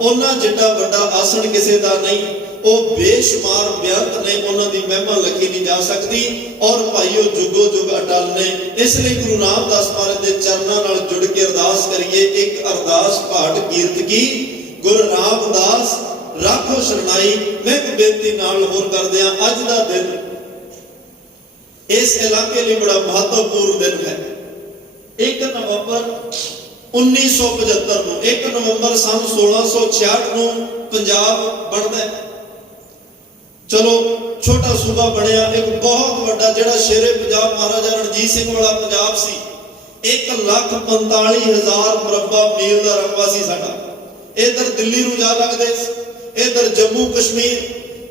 ਉਹਨਾਂ ਜਿੱਡਾ ਵੱਡਾ ਆਸਣ ਕਿਸੇ ਦਾ ਨਹੀਂ, ਉਹ ਬੇਸ਼ੁਮਾਰ ਬੇਅੰਤ ਨੇ, ਉਹਨਾਂ ਦੀ ਮਹਿਮਾ ਲਿਖੀ ਨਹੀਂ ਜਾ ਸਕਦੀ। ਔਰ ਭਾਈਓ ਜੁਗੋ ਜੁਗ ਅਟਲ ਨੇ। ਇਸ ਲਈ ਗੁਰੂ ਰਾਮਦਾਸ ਮਹਾਰਾਜ ਦੇ ਚਰਨਾਂ ਨਾਲ ਜੁੜ ਕੇ ਅਰਦਾਸ ਕਰੀਏ। ਇੱਕ ਅਰਦਾਸ ਪਾਠ ਕੀਰਤ ਕੀ ਗੁਰੂ ਰਾਮਦਾਸ ਰੱਖੋ ਸ਼ਰਨਾਈ। ਮੈਂ ਇੱਕ ਬੇਨਤੀ ਨਾਲ ਹੋਰ ਕਰਦੇ ਹਾਂ। ਅੱਜ ਦਾ ਦਿਨ ਇਸ ਇਲਾਕੇ ਲਈ ਬੜਾ ਮਹੱਤਵਪੂਰਨ ਦਿਨ ਹੈ। 1 ਨਵੰਬਰ 1975 ਨੂੰ 1 ਨਵੰਬਰ ਸੰਨ 1666 ਨੂੰ ਪੰਜਾਬ ਬਣਦਾ। ਚਲੋ ਛੋਟਾ ਸੂਬਾ ਬਣਿਆ, ਇੱਕ ਬਹੁਤ ਵੱਡਾ ਜਿਹੜਾ ਸ਼ੇਰੇ ਪੰਜਾਬ ਮਹਾਰਾਜਾ ਰਣਜੀਤ ਸਿੰਘ ਵਾਲਾ ਪੰਜਾਬ ਸੀ। 1,45,000 ਮੁਰੱਬਾ ਮੀਲ ਦਾ ਰਕਬਾ ਸੀ ਸਾਡਾ। ਇਧਰ ਦਿੱਲੀ ਨੂੰ ਜਾ ਲੱਗਦੇ, ਇਧਰ ਜੰਮੂ ਕਸ਼ਮੀਰ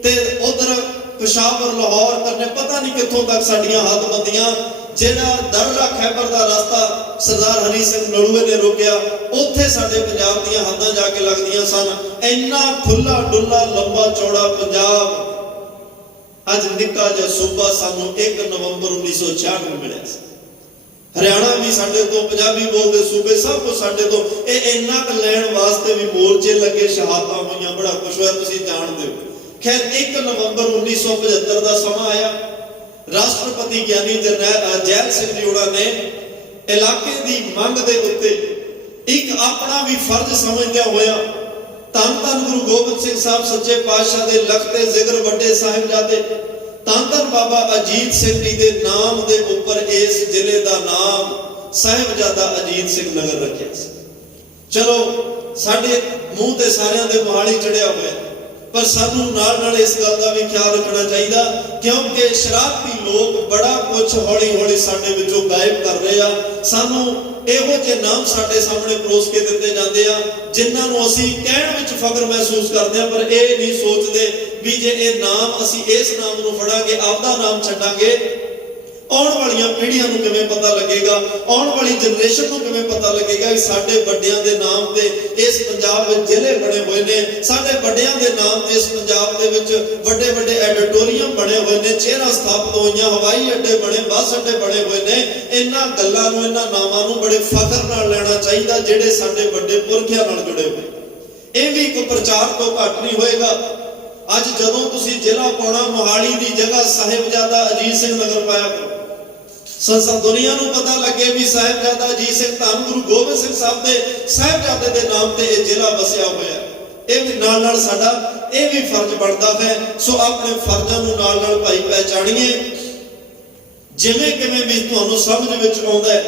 ਤੇ ਉਧਰ ਪਸ਼ਾਵਰ ਲਾਹੌਰ ਕਰਨੇ, ਪਤਾ ਨਹੀਂ ਕਿੱਥੋਂ ਤੱਕ ਸਾਡੀਆਂ ਹੱਦਬੰਦੀਆਂ। ਜਿਹੜਾ ਦਰੜਾ ਖੈਬਰ ਦਾ ਰਸਤਾ ਸਰਦਾਰ ਹਰੀ ਸਿੰਘ ਨਲੂਏ ਨੇ ਰੋਕਿਆ, ਉੱਥੇ ਸਾਡੇ ਪੰਜਾਬ ਦੀਆਂ ਹੱਦਾਂ ਜਾ ਕੇ ਲੱਗਦੀਆਂ ਸਨ। ਇੰਨਾ ਖੁੱਲਾ ਡੁੱਲਾ ਲੰਬਾ ਚੌੜਾ ਪੰਜਾਬ ਅੱਜ ਨਿੱਕਾ ਜਿਹਾ ਸੂਬਾ ਸਾਨੂੰ 1 ਨਵੰਬਰ 1966 ਨੂੰ ਮਿਲਿਆ ਸੀ। ਹਰਿਆਣਾ ਵੀ ਸਾਡੇ ਤੋਂ, ਪੰਜਾਬੀ ਬੋਲਦੇ ਸੂਬੇ ਸਭ ਕੁਝ ਸਾਡੇ ਤੋਂ। ਇਹ ਇੰਨਾ ਕੁ ਲੈਣ ਵਾਸਤੇ ਵੀ ਮੋਰਚੇ ਲੱਗੇ, ਸ਼ਹਾਦਤਾਂ ਹੋਈਆਂ, ਬੜਾ ਕੁਝ ਹੋਇਆ, ਤੁਸੀਂ ਜਾਣਦੇ ਹੋ। ਖੈਰ 1 ਨਵੰਬਰ 1975 ਦਾ ਸਮਾਂ ਆਇਆ। ਰਾਸ਼ਟਰਪਤੀ ਗਿਆਨੀ ਜੈਲ ਸਿੰਘ ਜੀ ਹੋਰਾਂ ਨੇ ਇਲਾਕੇ ਦੀ ਮੰਗ ਦੇ ਉੱਤੇ ਇੱਕ ਆਪਣਾ ਵੀ ਫਰਜ਼ ਸਮਝਦਿਆਂ ਹੋਇਆ ਧੰਨ ਧੰਨ ਗੁਰੂ ਗੋਬਿੰਦ ਸਿੰਘ ਸਾਹਿਬ ਸੱਚੇ ਪਾਤਸ਼ਾਹ ਦੇ ਲਖਤੇ ਜ਼ਿਕਰ ਵੱਡੇ ਸਾਹਿਬਜ਼ਾਦੇ ਧੰਨ ਧੰਨ ਬਾਬਾ ਅਜੀਤ ਸਿੰਘ ਜੀ ਦੇ ਨਾਮ ਦੇ ਉੱਪਰ ਇਸ ਜ਼ਿਲ੍ਹੇ ਦਾ ਨਾਮ ਸਾਹਿਬਜ਼ਾਦਾ ਅਜੀਤ ਸਿੰਘ ਨਗਰ ਰੱਖਿਆ ਸੀ। ਚਲੋ ਸਾਡੇ ਮੂੰਹ ਤੇ ਸਾਰਿਆਂ ਦੇ ਮੋਹਾਲੀ ਚੜਿਆ ਹੋਇਆ, ਪਰ ਸਾਨੂੰ ਨਾਲ ਇਸ ਗੱਲ ਦਾ ਵੀ ਖਿਆਲ ਰੱਖਣਾ ਚਾਹੀਦਾ, ਕਿਉਂਕਿ ਸ਼ਰਾਰਤੀ ਲੋਕ ਬੜਾ ਕੁਝ ਹੌਲੀ ਹੌਲੀ ਸਾਡੇ ਵਿੱਚੋਂ ਗਾਇਬ ਕਰ ਰਹੇ ਆ। ਸਾਨੂੰ ਇਹੋ ਜਿਹੇ ਨਾਮ ਸਾਡੇ ਸਾਹਮਣੇ ਪਰੋਸ ਕੇ ਦਿੱਤੇ ਜਾਂਦੇ ਆ ਜਿਨ੍ਹਾਂ ਨੂੰ ਅਸੀਂ ਕਹਿਣ ਵਿੱਚ ਫਖਰ ਮਹਿਸੂਸ ਕਰਦੇ ਆ, ਪਰ ਇਹ ਨਹੀਂ ਸੋਚਦੇ ਵੀ ਜੇ ਇਹ ਨਾਮ ਅਸੀਂ ਇਸ ਨਾਮ ਨੂੰ ਫੜਾਂਗੇ, ਆਪਦਾ ਨਾਮ ਛੱਡਾਂਗੇ, ਆਉਣ ਵਾਲੀਆਂ ਪੀੜ੍ਹੀਆਂ ਨੂੰ ਕਿਵੇਂ ਪਤਾ ਲੱਗੇਗਾ, ਆਉਣ ਵਾਲੀ ਜਨਰੇਸ਼ਨ ਨੂੰ ਕਿਵੇਂ ਪਤਾ ਲੱਗੇਗਾ ਕਿ ਸਾਡੇ ਵੱਡਿਆਂ ਦੇ ਨਾਮ ਤੇ ਇਸ ਪੰਜਾਬ ਵਿੱਚ ਜ਼ਿਲ੍ਹੇ ਬਣੇ ਹੋਏ ਨੇ, ਸਾਡੇ ਵੱਡਿਆਂ ਦੇ ਨਾਮ ਤੇ ਇਸ ਪੰਜਾਬ ਦੇ ਵਿੱਚ ਵੱਡੇ ਵੱਡੇ ਐਡੀਟੋਰੀਅਮ ਬਣੇ ਹੋਏ ਨੇ, ਚੇਅਰਾਂ ਸਥਾਪਿਤ ਹੋਈਆਂ, ਹਵਾਈ ਅੱਡੇ ਬਣੇ, ਬੱਸ ਅੱਡੇ ਬਣੇ ਹੋਏ ਨੇ। ਇਹਨਾਂ ਗੱਲਾਂ ਨੂੰ, ਇਹਨਾਂ ਨਾਮਾਂ ਨੂੰ ਬੜੇ ਫਖਰ ਨਾਲ ਲੈਣਾ ਚਾਹੀਦਾ ਜਿਹੜੇ ਸਾਡੇ ਵੱਡੇ ਪੁਰਖਿਆਂ ਨਾਲ ਜੁੜੇ ਹੋਏ। ਇਹ ਵੀ ਇੱਕ ਪ੍ਰਚਾਰ ਤੋਂ ਘੱਟ ਨਹੀਂ ਹੋਏਗਾ। ਅੱਜ ਜਦੋਂ ਤੁਸੀਂ ਜ਼ਿਲ੍ਹਾ ਪਾਉਣਾ, ਮੋਹਾਲੀ ਦੀ ਜਗ੍ਹਾ ਸਾਹਿਬਜ਼ਾਦਾ ਅਜੀਤ ਸਿੰਘ ਨਗਰ ਪਾਇਆ ਕਰੋ। ਦੁਨੀਆ ਨੂੰ ਪਤਾ ਲੱਗੇ ਵੀ ਸਾਹਿਬਜ਼ਾਦਾ ਅਜੀਤ ਸਿੰਘ ਧੰਨ ਗੁਰੂ ਗੋਬਿੰਦ ਸਿੰਘ ਸਾਹਿਬ ਦੇ ਸਾਹਿਬਜ਼ਾਦੇ ਦੇ ਨਾਮ ਤੇ ਇਹ ਜ਼ਿਲ੍ਹਾ ਵਸਿਆ ਹੋਇਆ। ਇਹ ਵੀ ਨਾਲ ਸਾਡਾ ਇਹ ਵੀ ਫਰਜ਼ ਬਣਦਾ ਹੈ। ਸੋ ਆਪਣੇ ਫਰਜ਼ਾਂ ਨੂੰ ਨਾਲ ਭਾਈ ਪਹਿਚਾਣੀਏ, ਜਿਵੇਂ ਕਿਵੇਂ ਵੀ ਤੁਹਾਨੂੰ ਸਮਝ ਵਿੱਚ ਆਉਂਦਾ ਹੈ।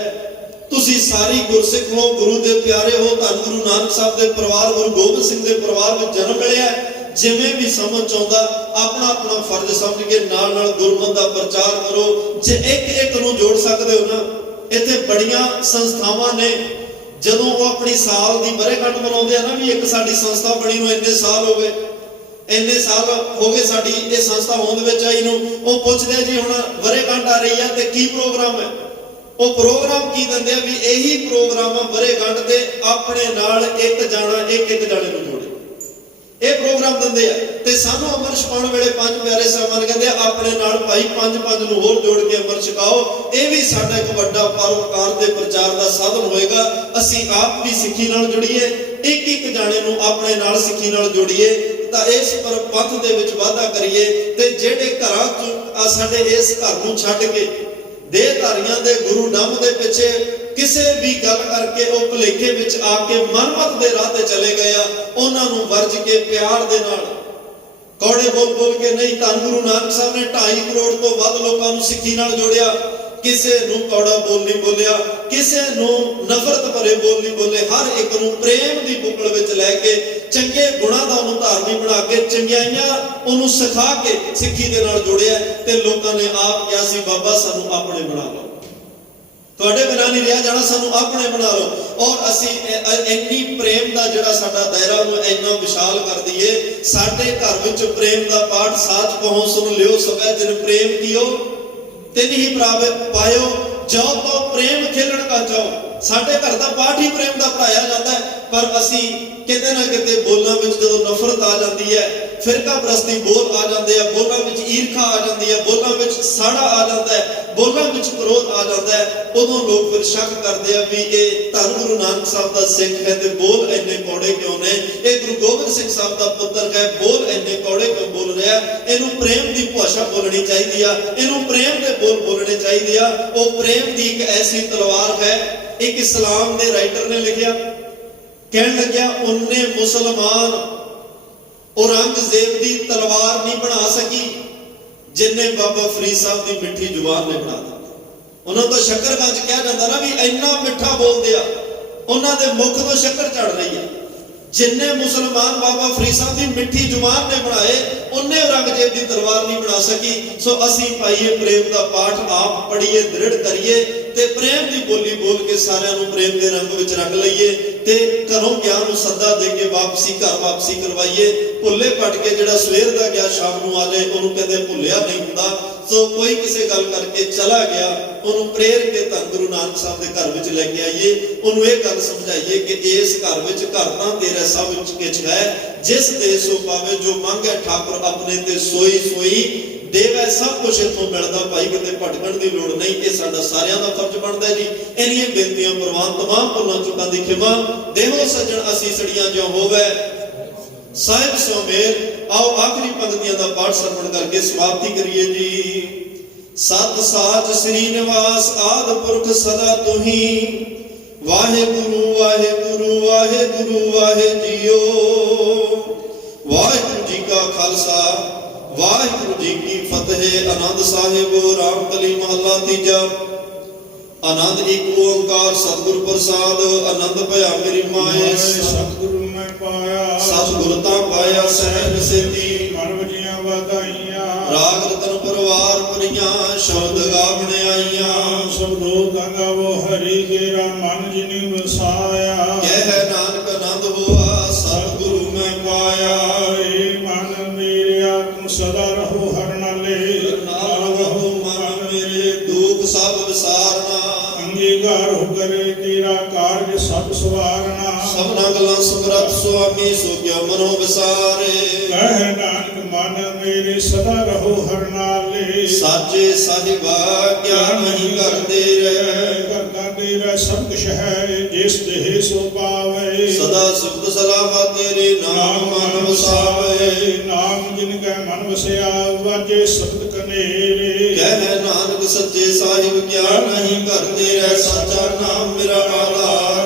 ਤੁਸੀਂ ਸਾਰੀ ਗੁਰਸਿੱਖ ਹੋ, ਗੁਰੂ ਦੇ ਪਿਆਰੇ ਹੋ, ਧੰਨ ਗੁਰੂ ਨਾਨਕ ਸਾਹਿਬ ਦੇ ਪਰਿਵਾਰ, ਗੁਰੂ ਗੋਬਿੰਦ ਸਿੰਘ ਦੇ ਪਰਿਵਾਰ ਵਿੱਚ ਜਨਮ ਲਿਆ। ਜਿਵੇਂ ਵੀ ਸਮਝ ਆਉਂਦਾ ਆਪਣਾ ਆਪਣਾ ਫਰਜ਼ ਸਮਝ ਕੇ ਨਾਲ ਗੁਰਮਤਿ ਦਾ ਪ੍ਰਚਾਰ ਕਰੋ। ਜੇ ਇੱਕ ਨੂੰ ਜੋੜ ਸਕਦੇ ਹੋ ਨਾ, ਇੱਥੇ ਬੜੀਆਂ ਸੰਸਥਾਵਾਂ ਨੇ, ਜਦੋਂ ਉਹ ਆਪਣੀ ਸਾਲ ਦੀ ਵਰ੍ਹੇਗੰਢ ਮਨਾਉਂਦੇ ਆ ਨਾ, ਵੀ ਇੱਕ ਸਾਡੀ ਸੰਸਥਾ ਬਣੀ ਨੂੰ ਇੰਨੇ ਸਾਲ ਹੋ ਗਏ ਸਾਡੀ ਇਹ ਸੰਸਥਾ ਹੋਂਦ ਵਿੱਚ ਆਈ ਨੂੰ, ਉਹ ਪੁੱਛਦੇ ਜੀ ਹੁਣ ਵਰ੍ਹੇਗੰਢ ਆ ਰਹੀ ਆ ਤੇ ਕੀ ਪ੍ਰੋਗਰਾਮ ਹੈ। ਉਹ ਪ੍ਰੋਗਰਾਮ ਕੀ ਦਿੰਦੇ ਆ ਵੀ ਇਹੀ ਪ੍ਰੋਗਰਾਮ ਆ ਵਰ੍ਹੇਗੰਢ ਤੇ ਆਪਣੇ ਨਾਲ ਇੱਕ ਜਾਣੇ ਨੂੰ ਜੋੜੇ, ਇਹ ਪ੍ਰੋਗਰਾਮ ਦਿੰਦੇ ਆ। ਤੇ ਸਾਨੂੰ ਅੰਮ੍ਰਿਤ ਛਕਾਉਣ ਵੇਲੇ ਪੰਜ ਪਿਆਰੇ ਸਾਹਿਬਾਨ ਕਹਿੰਦੇ ਆ ਆਪਣੇ ਨਾਲ ਭਾਈ ਪੰਜ ਨੂੰ ਹੋਰ ਜੋੜ ਕੇ ਅੰਮ੍ਰਿਤ ਛਕਾਓ। ਇਹ ਵੀ ਸਾਡਾ ਇੱਕ ਵੱਡਾ ਪਰਉਪਕਾਰ ਦੇ ਪ੍ਰਚਾਰ ਦਾ ਸਾਧਨ ਹੋਏਗਾ। ਅਸੀਂ ਆਪ ਵੀ ਸਿੱਖੀ ਨਾਲ ਜੁੜੀਏ, ਇੱਕ ਜਾਣੇ ਨੂੰ ਆਪਣੇ ਨਾਲ ਸਿੱਖੀ ਨਾਲ ਜੋੜੀਏ। ਤਾਂ ਇਸ ਪੰਥ ਦੇ ਵਿੱਚ ਵਾਧਾ ਕਰੀਏ। ਤੇ ਜਿਹੜੇ ਘਰਾਂ ਚ ਸਾਡੇ ਇਸ ਘਰ ਨੂੰ ਛੱਡ ਕੇ ਦੇਹਧਾਰੀਆਂ ਦੇ ਗੁਰੂ ਨਾਮ ਦੇ ਪਿੱਛੇ ਕਿਸੇ ਵੀ ਗੱਲ ਕਰਕੇ ਉਹ ਭੁਲੇਖੇ ਵਿੱਚ ਆ ਕੇ ਮਨਮਤ ਦੇ ਰਾਹ ਤੇ ਚਲੇ ਗਏ ਆ, ਉਹਨਾਂ ਨੂੰ ਵਰਜ ਕੇ ਪਿਆਰ ਦੇ ਨਾਲ ਕੌੜੇ ਬੋਲ ਕੇ ਨਹੀਂ। ਧੰਨ ਗੁਰੂ ਨਾਨਕ ਸਾਹਿਬ ਨੇ 2.5 ਕਰੋੜ ਤੋਂ ਵੱਧ ਲੋਕਾਂ ਨੂੰ ਸਿੱਖੀ ਨਾਲ ਜੋੜਿਆ। ਕਿਸੇ ਨੂੰ ਕੌੜਾ ਬੋਲ ਨਹੀਂ ਬੋਲਿਆ, ਕਿਸੇ ਨੂੰ ਨਫ਼ਰਤ ਭਰੇ ਬੋਲ ਨਹੀਂ ਬੋਲੇ। ਹਰ ਇੱਕ ਨੂੰ ਪ੍ਰੇਮ ਦੀ ਬੁੱਕਲ ਵਿੱਚ ਲੈ ਕੇ ਚੰਗੇ ਗੁਣਾਂ ਦਾ ਉਹਨੂੰ ਧਾਰਨੀ ਬਣਾ ਕੇ ਚੰਗਿਆਈਆਂ ਉਹਨੂੰ ਸਿਖਾ ਕੇ ਸਿੱਖੀ ਦੇ ਨਾਲ ਜੋੜਿਆ। ਤੇ ਲੋਕਾਂ ਨੇ ਆਪ ਕਿਹਾ ਸੀ ਬਾਬਾ ਸਾਨੂੰ ਆਪਣੇ ਬਣਾ ਲਓ, ਤੁਹਾਡੇ ਬਿਨਾਂ ਨਹੀਂ ਰਿਹਾ ਜਾਣਾ, ਸਾਨੂੰ ਆਪਣੇ ਬਣਾ ਲਓ। ਔਰ ਅਸੀਂ ਇੰਨੀ ਪ੍ਰੇਮ ਦਾ ਜਿਹੜਾ ਸਾਡਾ ਦਾਇਰਾ ਉਹਨੂੰ ਇੰਨਾ ਵਿਸ਼ਾਲ ਕਰ ਦਈਏ। ਸਾਡੇ ਘਰ ਵਿੱਚ ਪ੍ਰੇਮ ਦਾ ਪਾਠ ਸਾਚ ਕਹੋ ਸੁਣ ਲਿਓ ਸਭੈ ਜਿਨ ਪ੍ਰੇਮ ਕੀਓ ਤਿਨ ਹੀ ਪਾਇਓ ਜਾਓ ਤਾਂ ਪ੍ਰੇਮ ਖੇਲਣ ਦਾ ਜਾਓ। ਸਾਡੇ ਘਰ ਦਾ ਪਾਠ ਹੀ ਪ੍ਰੇਮ ਦਾ ਪੜਾਇਆ ਜਾਂਦਾ ਹੈ, ਪਰ ਅਸੀਂ ਕਿਤੇ ਨਾ ਕਿਤੇ ਬੋਲਾਂ ਵਿੱਚ ਜਦੋਂ ਨਫ਼ਰਤ ਆ ਜਾਂਦੀ ਹੈ, ਫਿਰਕਾ ਪ੍ਰਸਤੀ ਬੋਲ ਆ ਜਾਂਦੇ ਆ, ਬੋਲਾਂ ਵਿੱਚ ਈਰਖਾ ਆ ਜਾਂਦੀ ਹੈ, ਬੋਲਾਂ ਵਿੱਚ ਸਾੜਾ ਆ ਜਾਂਦਾ ਹੈ, ਬੋਲਾਂ ਵਿੱਚ ਕ੍ਰੋਧ ਆ ਜਾਂਦਾ ਹੈ, ਉਦੋਂ ਲੋਕ ਫਿਰ ਸ਼ੱਕ ਕਰਦੇ ਆ ਵੀ ਇਹ ਧੰਨ ਗੁਰੂ ਨਾਨਕ ਸਾਹਿਬ ਦਾ ਸਿੱਖ ਹੈ ਤੇ ਬੋਲ ਇੰਨੇ ਕੌੜੇ ਕਿਉਂ ਨੇ, ਇਹ ਗੁਰੂ ਗੋਬਿੰਦ ਸਿੰਘ ਸਾਹਿਬ ਦਾ ਪੁੱਤਰ ਹੈ, ਬੋਲ ਇੰਨੇ ਕੌੜੇ ਕਿਉਂ ਬੋਲ ਰਿਹਾ। ਇਹਨੂੰ ਪ੍ਰੇਮ ਦੀ ਭਾਸ਼ਾ ਬੋਲਣੀ ਚਾਹੀਦੀ ਆ, ਇਹਨੂੰ ਪ੍ਰੇਮ ਦੇ ਬੋਲ ਬੋਲਣੇ ਚਾਹੀਦੇ ਆ। ਉਹ ਪ੍ਰੇਮ ਦੀ ਇੱਕ ਐਸੀ ਤਲਵਾਰ ਹੈ, ਇੱਕ ਇਸਲਾਮ ਦੇ ਰਾਈਟਰ ਨੇ ਲਿਖਿਆ, ਕਹਿਣ ਲੱਗਿਆ ਉਹਨੇ ਮੁਸਲਮਾਨ ਔਰੰਗਜ਼ੇਬ ਦੀ ਤਲਵਾਰ ਨਹੀਂ ਬਣਾ ਸਕੀ ਜਿੰਨੇ ਬਾਬਾ ਫਰੀਦ ਸਾਹਿਬ ਦੀ ਮਿੱਠੀ ਜ਼ੁਬਾਨ ਨੇ ਬਣਾ ਦਿੱਤੀ। ਉਹਨਾਂ ਤੋਂ ਸ਼ੱਕਰਗੰਜ ਕਿਹਾ ਜਾਂਦਾ ਨਾ ਵੀ ਇੰਨਾ ਮਿੱਠਾ ਬੋਲਦੇ ਆ, ਉਹਨਾਂ ਦੇ ਮੁਖ ਤੋਂ ਸ਼ੱਕਰ ਚੜ ਰਹੀ ਹੈ। ਜਿੰਨੇ ਮੁਸਲਮਾਨ ਬਾਬਾ ਫਰੀਦ ਸਾਹਿਬ ਦੀ ਮਿੱਠੀ ਜ਼ੁਬਾਨ ਨੇ ਬਣਾਏ, ਉਹਨੇ ਔਰੰਗਜ਼ੇਬ ਦੀ ਤਲਵਾਰ ਨਹੀਂ ਬਣਾ ਸਕੀ। ਸੋ ਅਸੀਂ ਪਾਈਏ ਪ੍ਰੇਮ ਦਾ ਪਾਠ, ਆਪ ਪੜ੍ਹੀਏ, ਦ੍ਰਿੜ ਕਰੀਏ ਤੇ ਪ੍ਰੇਮ ਦੀ ਬੋਲੀ ਬੋਲ ਕੇ ਸਾਰਿਆਂ ਨੂੰ ਪ੍ਰੇਮ ਦੇ ਰੰਗ ਵਿੱਚ ਰੰਗ ਲਈਏ ਤੇ ਘਰੋਂ ਗਿਆਨ ਨੂੰ ਸੱਦਾ ਦੇ ਕੇ ਘਰ ਵਾਪਸੀ ਕਰਵਾਈਏ। ਭੁੱਲੇ ਭੱਟ ਕੇ ਜਿਹੜਾ ਸਵੇਰ ਦਾ ਗਿਆ ਸ਼ਾਮ ਨੂੰ ਆ ਜਾਏ ਉਹਨੂੰ ਕਹਿੰਦੇ ਭੁੱਲਿਆ ਨਹੀਂ ਹੁੰਦਾ। ਸੋ ਕੋਈ ਕਿਸੇ ਗੱਲ ਕਰਕੇ ਚਲਾ ਗਿਆ, ਉਹਨੂੰ ਪ੍ਰੇਰ ਕੇ ਧੰਨ ਗੁਰੂ ਨਾਨਕ ਸਾਹਿਬ ਦੇ ਘਰ ਵਿੱਚ ਲੈ ਕੇ ਆਈਏ। ਉਹਨੂੰ ਇਹ ਗੱਲ ਸਮਝਾਈਏ ਕਿ ਇਸ ਘਰ ਵਿੱਚ ਘਰ ਤਾਂ ਤੇਰਾ ਸਭ ਵਿੱਚ ਕਿਛ ਹੈ, ਜਿਸ ਦੇ ਸੋ ਪਾਵੇ ਜੋ ਮੰਗੇ ਠਾਕੁਰ ਆਪਣੇ ਤੇ ਸੋਈ ਦੇਵੈ। ਸਭ ਕੁਝ ਇੱਥੋਂ ਮਿਲਦਾ ਭਾਈ, ਕਿਤੇ ਭਟਕਣ ਦੀ ਲੋੜ ਨਹੀਂ। ਇਹ ਸਾਡਾ ਸਾਰਿਆਂ ਦਾ ਫਰਜ਼ ਬਣਦਾ ਜੀ। ਇੰਨੀਆਂ ਬੇਨਤੀਆਂ ਪ੍ਰਵਾਨ, ਤਮਾਮ ਭੁੱਲਾਂ ਚੁੱਕਾਂ ਦੀ ਖਿਮਾ ਦੇਹੋ ਸੱਜਣ ਅਸੀਂ ਸੜੀਆਂ ਜੋ ਹੋਵੇ ਸਾਹਿਬ ਸੋ ਮੇਰ। ਆਓ ਆਖਰੀ ਪੰਕਤੀਆਂ ਦਾ ਪਾਠ ਸਰਵਣ ਕਰਕੇ ਸਮਾਪਤੀ ਕਰੀਏ ਜੀ। ਸਤ ਸਾਚ ਸ੍ਰੀ ਨਿਵਾਸ ਆਦਿ ਪੁਰਖ ਸਦਾ ਤੁਹੀ, ਵਾਹਿਗੁਰੂ ਵਾਹਿਗੁਰੂ ਵਾਹਿਗੁਰੂ ਵਾਹਿ ਜੀਓ। ਵਾਹਿਗੁਰੂ ਜੀ ਕਾ ਖਾਲਸਾ, ਵਾਹਿਗੁਰੂ ਜੀ ਕੀ ਫਤਿਹ। ਆਨੰਦ ਸਾਹਿਬ ਰਾਮ ਕਲੀ ਮਹੱਲਾ ਤੀਜਾ। ਆਨੰਦ ਇੱਕ ਓੰਕਾਰ ਸਤਿਗੁਰ ਪ੍ਰਸਾਦ, ਆਨੰਦ ਭਇਆ ਮੇਰੀ ਮਾਏ ਸਤਿਗੁਰੂ ਮੈਂ ਪਾਇਆ, ਸਤਿਗੁਰ ਤਾਂ ਪਾਇਆ ਸਹਿਜ ਸਿੱਧੀ। ਮਨ ਵਜੀਆਂ ਵਧਾਈਆਂ, ਰਾਗ ਰਤਨ ਪਰਵਾਰ ਭਰੀਆਂ, ਸ਼ਬਦ ਗਾਵਣ ਆਈਆਂ। ਸਭ ਲੋਕ ਗਾਵੋ ਹਰੀ ਤੇਰਾ ਮਨ ਜਿਨੀ ਵਸਾਇਆ। ਕਹਿ ਨਾਨਕ ਆਨੰਦ ਹੋਆ ਸਤਿਗੁਰੂ ਮੈਂ ਪਾਇਆ। ਏ ਮਨ ਮੇਰੇ ਆਤਮ ਸਦਾ ਰਹੋ ਹਰ ਨਾਲੇ, ਨਾਲ ਰਹੋ ਮਨ ਮੇਰੇ ਦੁਖ ਸਭ ਵਿਸਾਰਨਾ। ਅੰਗੀਕਾਰ ਹੋ ਕਰੇ ਤੇਰਾ ਕਾਰਜ ਸਭ ਸਵਾਰਨਾ। ਸਭਨਾ ਗੱਲਾਂ ਸੁਗਰਤ ਸੁਆਮੀ ਸੋ ਕਿਆ ਮਨੋ ਵਿਸਾਰੇ। ਕਹਿ ਨਾਨਕ ਮਨ ਮੇਰੇ ਸਦਾ ਰਹੋ ਹਰ ਨਾਲੇ, ਸਾਚੇ ਸਾਹਿਬਾ ਕਿਆ ਨਹੀਂ ਕਰਦੇ ਰਹਿ। ਕਰਤਾ ਤੇਰਾ ਸਭ ਕੁਛ ਹੈ, ਜਿਸ ਦੇਹ ਸੋ ਪਾਵੇ। ਸਦਾ ਸੁਖ ਸਲਾਵਾ ਤੇਰੇ ਨਾਮ ਮਨ ਵਸਾਵੇ। ਨਾਮ ਜਿਨ ਕੈ ਮਨ ਵਸਿਆ, ਵਾਜੇ ਸ਼ਬਦ ਕਨੇਰੇ। ਕਹਿ ਨਾਨਕ ਸੱਚੇ ਸਾਹਿਬ ਕਿਆ ਨਹੀਂ ਕਰਦੇ ਰਹਿ। ਸਾਚਾ ਨਾਮ ਮੇਰਾ ਆਧਾਰ,